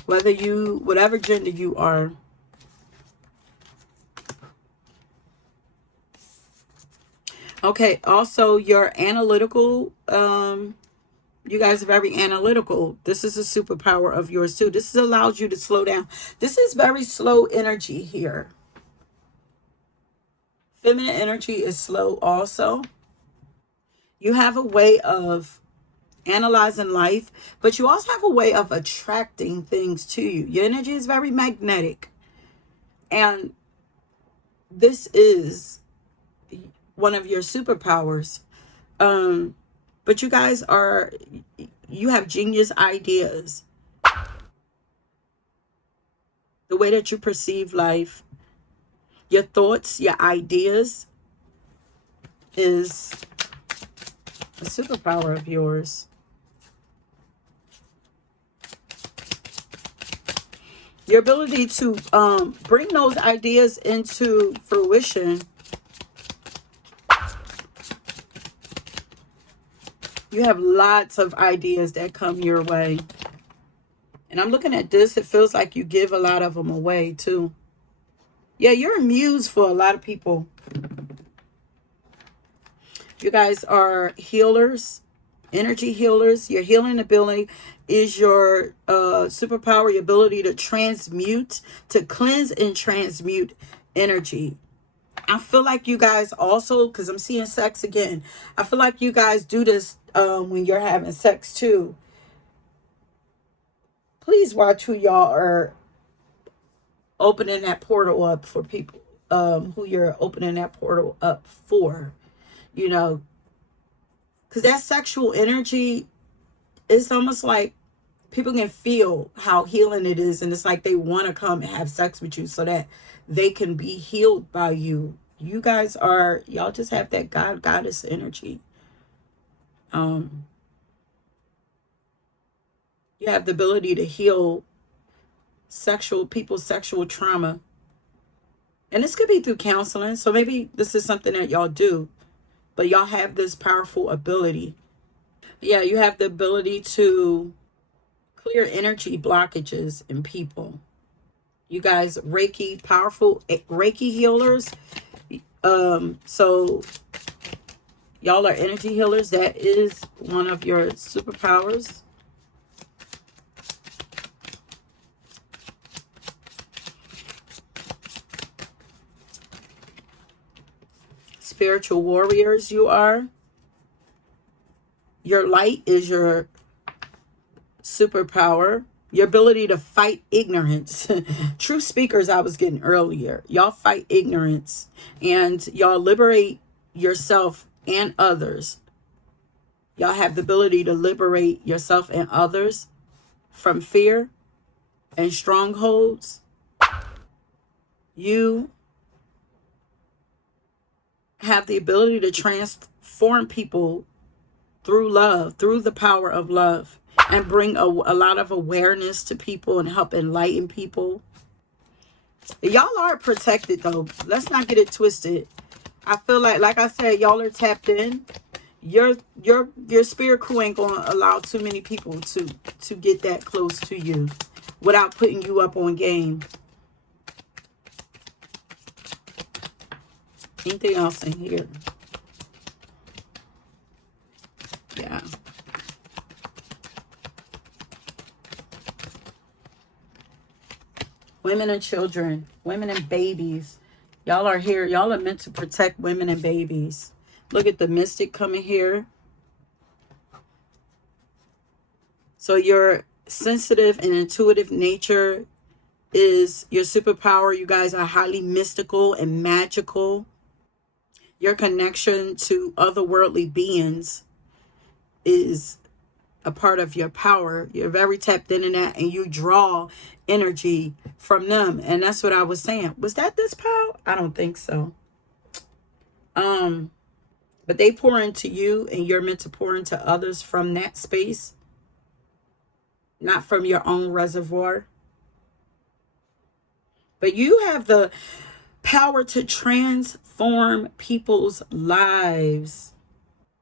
Whatever gender you are. Okay, also your analytical, you guys are very analytical. This is a superpower of yours too. This allows you to slow down. This is very slow energy here. Feminine energy is slow also. You have a way of analyzing life, but you also have a way of attracting things to you. Your energy is very magnetic. And this is one of your superpowers. But you have genius ideas. The way that you perceive life, your thoughts, your ideas is a superpower of yours. Your ability to bring those ideas into fruition. You have lots of ideas that come your way. And I'm looking at this. It feels like you give a lot of them away too. Yeah, you're a muse for a lot of people. You guys are healers, energy healers. Your healing ability is your superpower, your ability to transmute, to cleanse and transmute energy. I feel like you guys also, because I'm seeing sex again, I feel like you guys do this when you're having sex too. Please watch who y'all are opening that portal up for people, who you're opening that portal up for, because that sexual energy, it's almost like people can feel how healing it is, and it's like they want to come and have sex with you so that they can be healed by you. Y'all just have that goddess energy. You have the ability to heal people's sexual trauma. And this could be through counseling. So maybe this is something that y'all do, but y'all have this powerful ability. Yeah, you have the ability to clear energy blockages in people. You guys, powerful Reiki healers. So Y'all are energy healers. That is one of your superpowers. Spiritual warriors you are. Your light is your superpower. Your ability to fight ignorance. True speakers I was getting earlier. Y'all fight ignorance. And y'all liberate yourself and others. Y'all have the ability to liberate yourself and others from fear and strongholds. You have the ability to transform people through love, through the power of love, and bring a lot of awareness to people and help enlighten people. Y'all are protected though. Let's not get it twisted. I feel like I said, y'all are tapped in. Your spirit crew ain't gonna allow too many people to get that close to you without putting you up on game. Anything else in here? Yeah. Women and children, women and babies. Y'all are here. Y'all are meant to protect women and babies. Look at the mystic coming here. So your sensitive and intuitive nature is your superpower. You guys are highly mystical and magical. Your connection to otherworldly beings is a part of your power. You're very tapped in that, and you draw energy from them. And that's what I was saying. Was that this power? I don't think so. But they pour into you, and you're meant to pour into others from that space, not from your own reservoir. But you have the power to transform people's lives.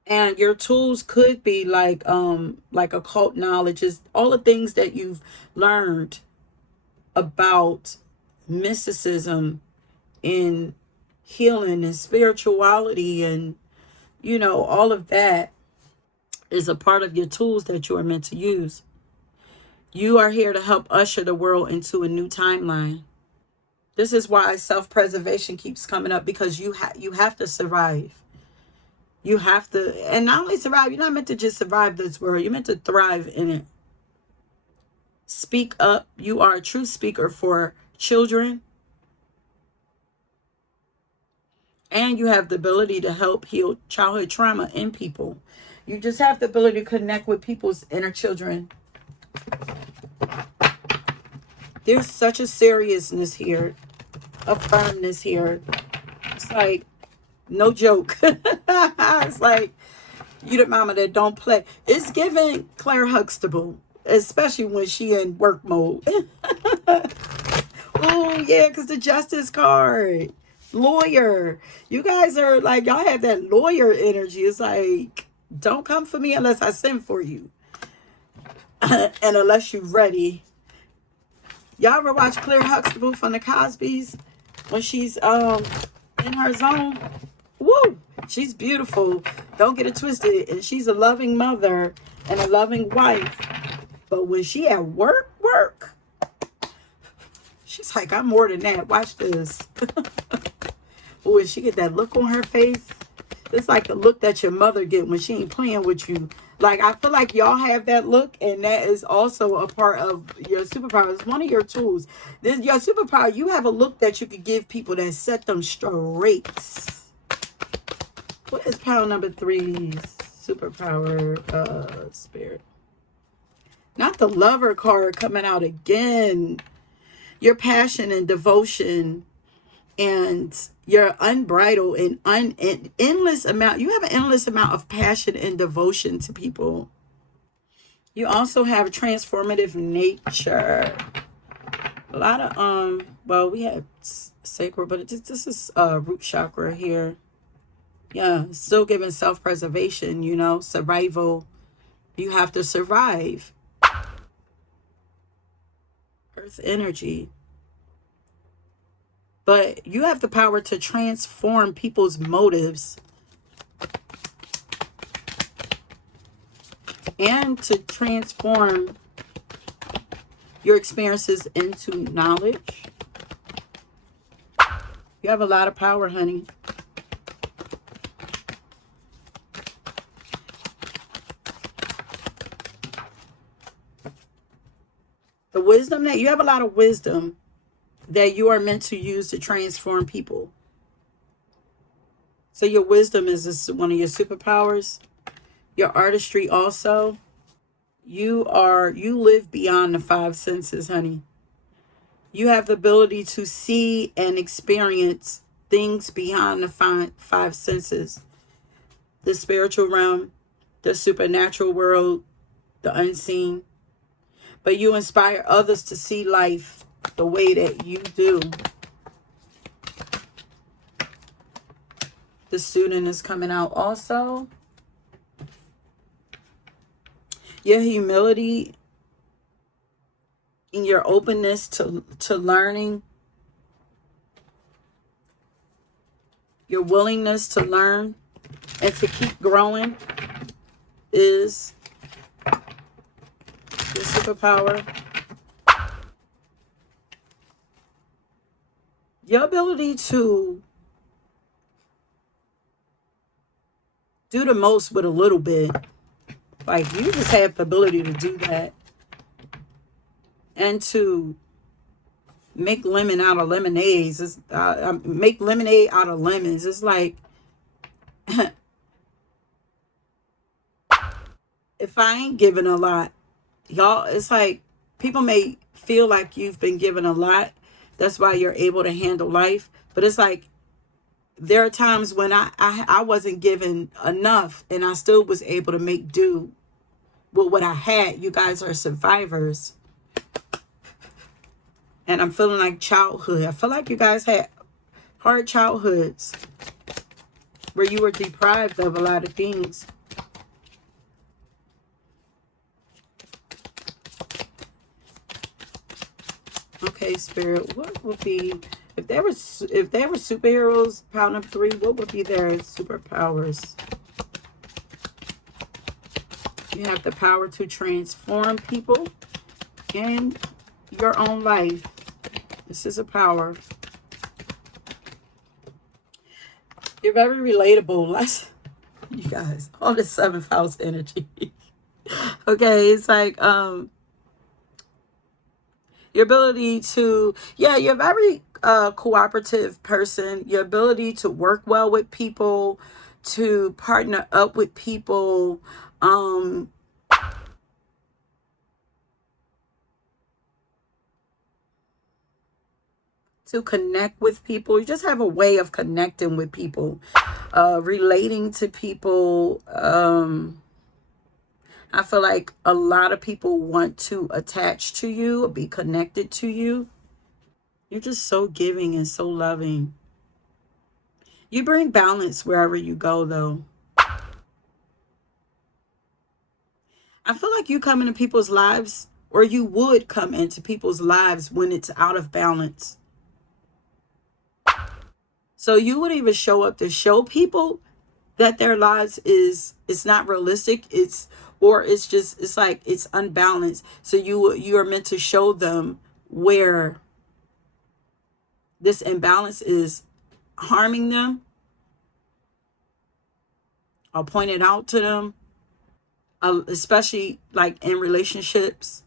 And your tools could be like occult knowledge, is all the things that you've learned about mysticism and healing and spirituality, and you know, all of that is a part of your tools that you are meant to use. You are here to help usher the world into a new timeline. This is why self-preservation keeps coming up, because you have to survive. You have to, and not only survive, you're not meant to just survive this world. You're meant to thrive in it. Speak up. You are a true speaker for children. And you have the ability to help heal childhood trauma in people. You just have the ability to connect with people's inner children. There's such a seriousness here, a firmness here. It's like, no joke. It's like, you the mama that don't play. It's giving Claire Huxtable, especially when she in work mode. Oh, yeah, because the justice card. Lawyer. You guys are like, y'all have that lawyer energy. It's like, don't come for me unless I send for you. And unless you're ready. Y'all ever watch Claire Huxtable from the Cosbys when she's in her zone? Woo! She's beautiful. Don't get it twisted. And she's a loving mother and a loving wife. But when she at work, she's like, I'm more than that. Watch this. When she get that look on her face, it's like the look that your mother get when she ain't playing with you. Like, I feel like y'all have that look, and that is also a part of your superpower. It's one of your tools. This your superpower. You have a look that you could give people that set them straight. What is power number 3's superpower? Spirit. Not the lover card coming out again. Your passion and devotion and your unbridled and endless amount. You have an endless amount of passion and devotion to people. You also have transformative nature. A lot of well, we had sacral, but this is root chakra here. Yeah, still giving self-preservation, you know, survival. You have to survive. Earth energy. But you have the power to transform people's motives and to transform your experiences into knowledge. You have a lot of power, honey. The wisdom that you have, a lot of wisdom that you are meant to use to transform people. So your wisdom is one of your superpowers. Your artistry also. You live beyond the five senses, honey. You have the ability to see and experience things beyond the five senses. The spiritual realm, the supernatural world, the unseen. But you inspire others to see life the way that you do. The student is coming out also. Your humility and your openness to learning. Your willingness to learn and to keep growing is your superpower. Your ability to do the most with a little bit. Like, you just have the ability to do that. And to make lemon out of lemonades. Make lemonade out of lemons. It's like, if I ain't giving a lot, y'all, it's like people may feel like you've been given a lot. That's why you're able to handle life. But it's like, there are times when I wasn't given enough and I still was able to make do with what I had. You guys are survivors. And I'm feeling like childhood. I feel like you guys had hard childhoods where you were deprived of a lot of things. Okay, Spirit, what would be, if there were superheroes, pile number 3, what would be their superpowers? You have the power to transform people and your own life. This is a power. You're very relatable. Let's, you guys, all this 7th house energy. Okay, it's like your ability to, yeah, you're a very cooperative person. Your ability to work well with people, to partner up with people, to connect with people. You just have a way of connecting with people, relating to people. I feel like a lot of people want to attach to you, be connected to you. You're just so giving and so loving. You bring balance wherever you go, though. I feel like you come into people's lives, or you would come into people's lives when it's out of balance. So you would even show up to show people that their lives it's not realistic. It's like it's unbalanced. So you are meant to show them where this imbalance is harming them. I'll point it out to them, especially like in relationships.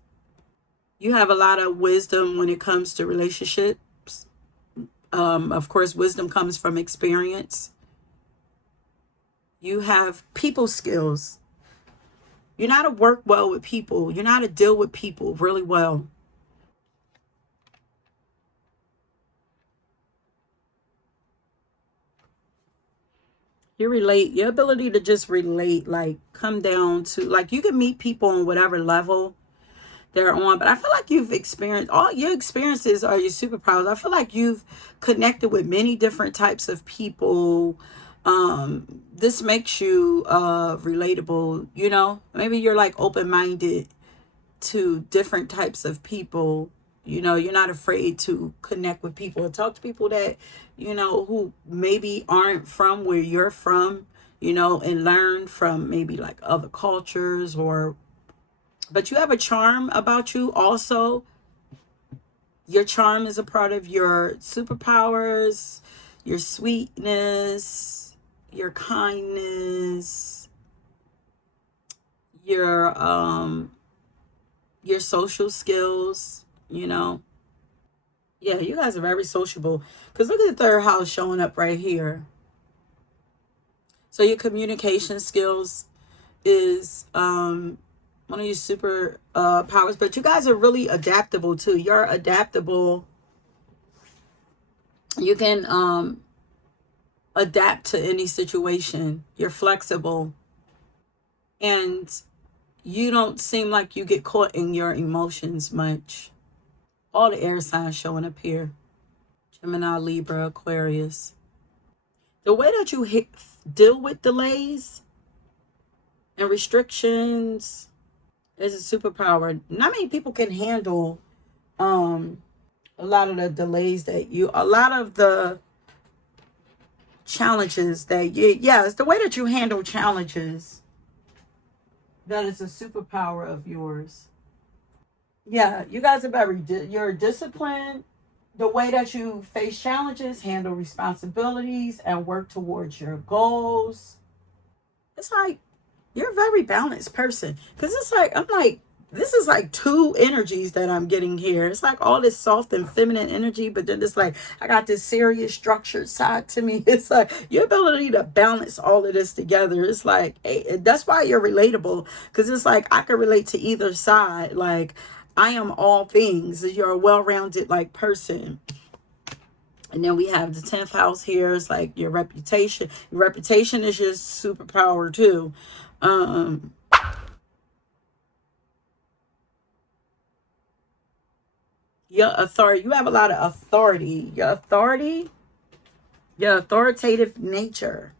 You have a lot of wisdom when it comes to relationships. Of course, wisdom comes from experience. You have people skills. You know how to work well with people. You know how to deal with people really well. You relate, your ability to just relate, like come down to, like you can meet people on whatever level they're on. But I feel like you've experienced, all your experiences are your superpowers. I feel like you've connected with many different types of people. This makes you relatable, you know. Maybe you're like open-minded to different types of people. You know, you're not afraid to connect with people and talk to people that, you know, who maybe aren't from where you're from, you know, and learn from maybe like other cultures or But you have a charm about you also. Your charm is a part of your superpowers, your sweetness, your kindness, your social skills, you know. Yeah, you guys are very sociable. Because look at the third house showing up right here. So your communication skills is one of your super powers. But you guys are really adaptable too. You're adaptable. You can adapt to any situation. You're flexible. And you don't seem like you get caught in your emotions much. All the air signs showing up here. Gemini, Libra, Aquarius. The way that you deal with delays and restrictions is a superpower. Not many people can handle a lot of the delays that a lot of the challenges that yeah, it's the way that you handle challenges. That is a superpower of yours. Yeah, you guys are very, you're disciplined. The way that you face challenges, handle responsibilities, and work towards your goals. It's like you're a very balanced person. Because it's like, I'm like, this is like two energies that I'm getting here. It's like all this soft and feminine energy, but then it's like I got this serious structured side to me. It's like your ability to balance all of this together. It's like, hey, that's why you're relatable. Because it's like I can relate to either side. Like I am all things. You're a well-rounded like person. And then we have the 10th house here. It's like your reputation. Your reputation is your superpower too. Your authority. You have a lot of authority. Your authoritative nature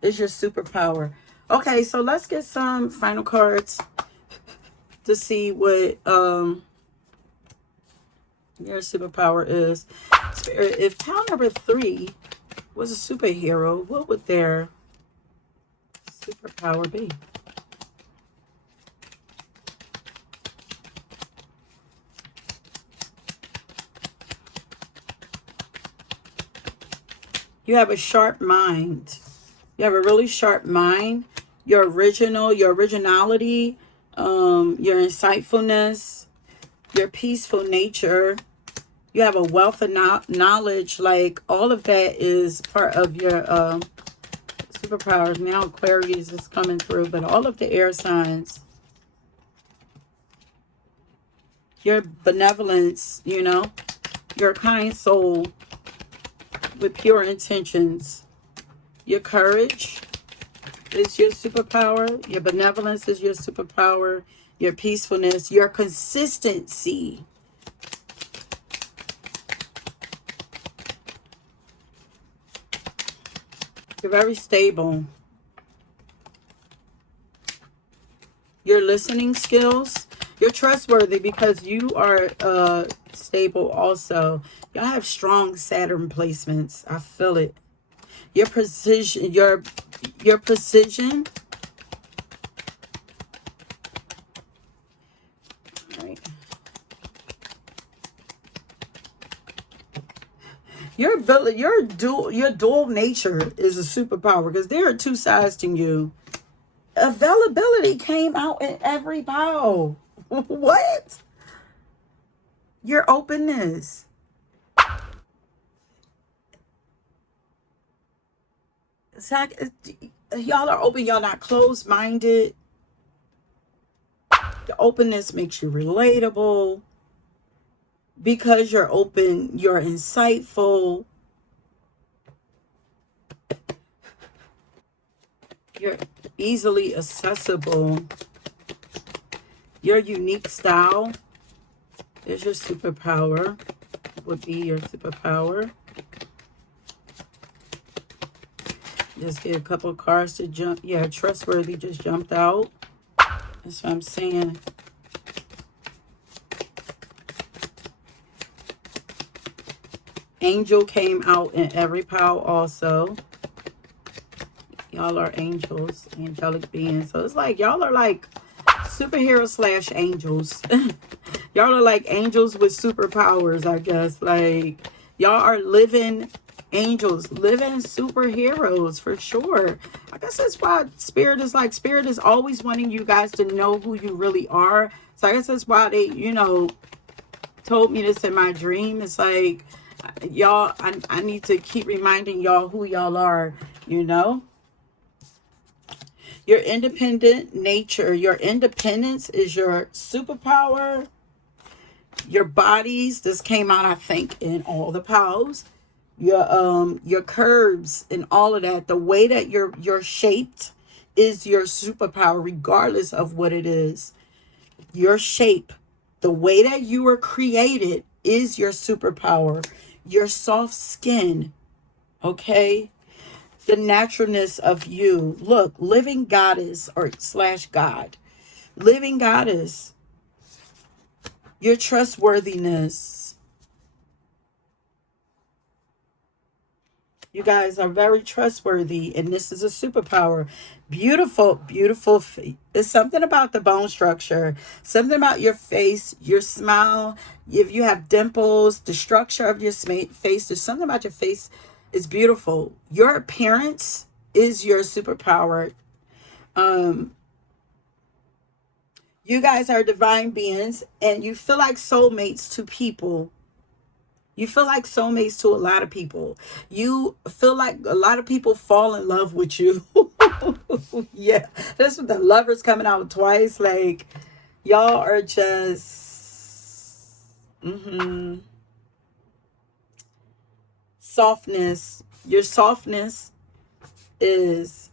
is your superpower. Okay, so let's get some final cards to see what your superpower is. Spirit, if pile number 3 was a superhero, what would their superpower be? You have a sharp mind. You have a really sharp mind. Your originality, your insightfulness, your peaceful nature. You have a wealth of knowledge. Like all of that is part of your superpowers. Now Aquarius is coming through, but all of the air signs. Your benevolence, you know, your kind soul with pure intentions. Your courage is your superpower. Your benevolence is your superpower. Your peacefulness, your consistency. You're very stable. Your listening skills. You're trustworthy because you are stable also. Y'all have strong Saturn placements. I feel it. Your precision, your precision. All right. Your ability, your dual nature is a superpower because there are two sides to you. Availability came out in every bow. What? Your openness. It's like, y'all are open. Y'all not closed-minded. The openness makes you relatable. Because you're open, you're insightful. You're easily accessible. Your unique style is your superpower. Would be your superpower. Just get a couple of cards to jump. Yeah, trustworthy just jumped out. That's what I'm saying. Angel came out in every pile also. Y'all are angels, angelic beings. So it's like y'all are like superheroes slash angels. Y'all are like angels with superpowers, I guess. Like, y'all are living angels, living superheroes for sure. I guess that's why Spirit is like, Spirit is always wanting you guys to know who you really are. So I guess that's why they, you know, told me this in my dream. It's like, y'all, I need to keep reminding y'all who y'all are, you know. Your independent nature, your independence is your superpower. Your bodies, this came out, I think, in all the powers. Your curves and all of that. The way that you're shaped is your superpower, regardless of what it is. Your shape, the way that you were created, is your superpower. Your soft skin, okay? The naturalness of you. Look, living goddess or slash God. Living goddess. Your trustworthiness. You guys are very trustworthy, and this is a superpower. Beautiful, beautiful. It's something about the bone structure, something about your face, your smile. If you have dimples, the structure of your face, there's something about your face. It's beautiful. Your appearance is your superpower. You guys are divine beings, and you feel like soulmates to people. You feel like soulmates to a lot of people. You feel like a lot of people fall in love with you. Yeah, that's what the Lovers coming out twice. Like, y'all are just softness. Your softness is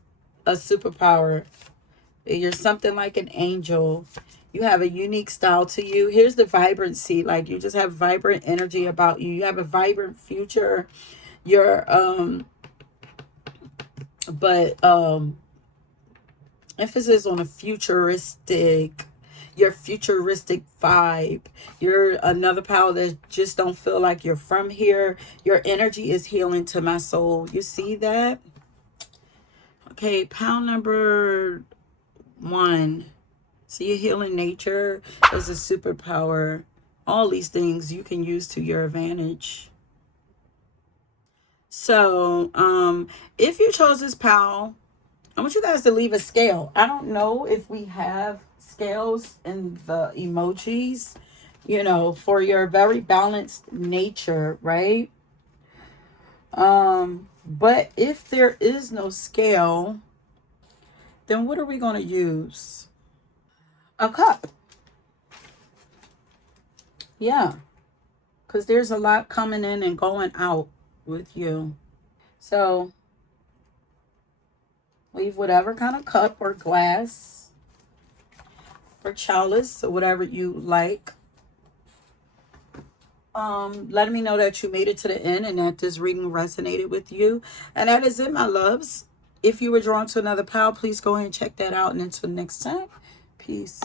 a superpower. You're something like an angel. You have a unique style to you. Here's the vibrancy. Like, you just have vibrant energy about you. You have a vibrant future. You're emphasis on a futuristic, your futuristic vibe. You're another power that just don't feel like you're from here. Your energy is healing to my soul. You see that? Okay, pound number 1. So your healing nature is a superpower. All these things you can use to your advantage. So, if you chose this pal, I want you guys to leave a scale. I don't know if we have scales in the emojis, you know, for your very balanced nature, right? But if there is no scale, then what are we going to use? A cup. Yeah. Because there's a lot coming in and going out with you. So leave whatever kind of cup or glass or chalice or whatever you like. Letting me know that you made it to the end and that this reading resonated with you. And that is it, my loves. If you were drawn to another pile, please go ahead and check that out. And until next time, peace.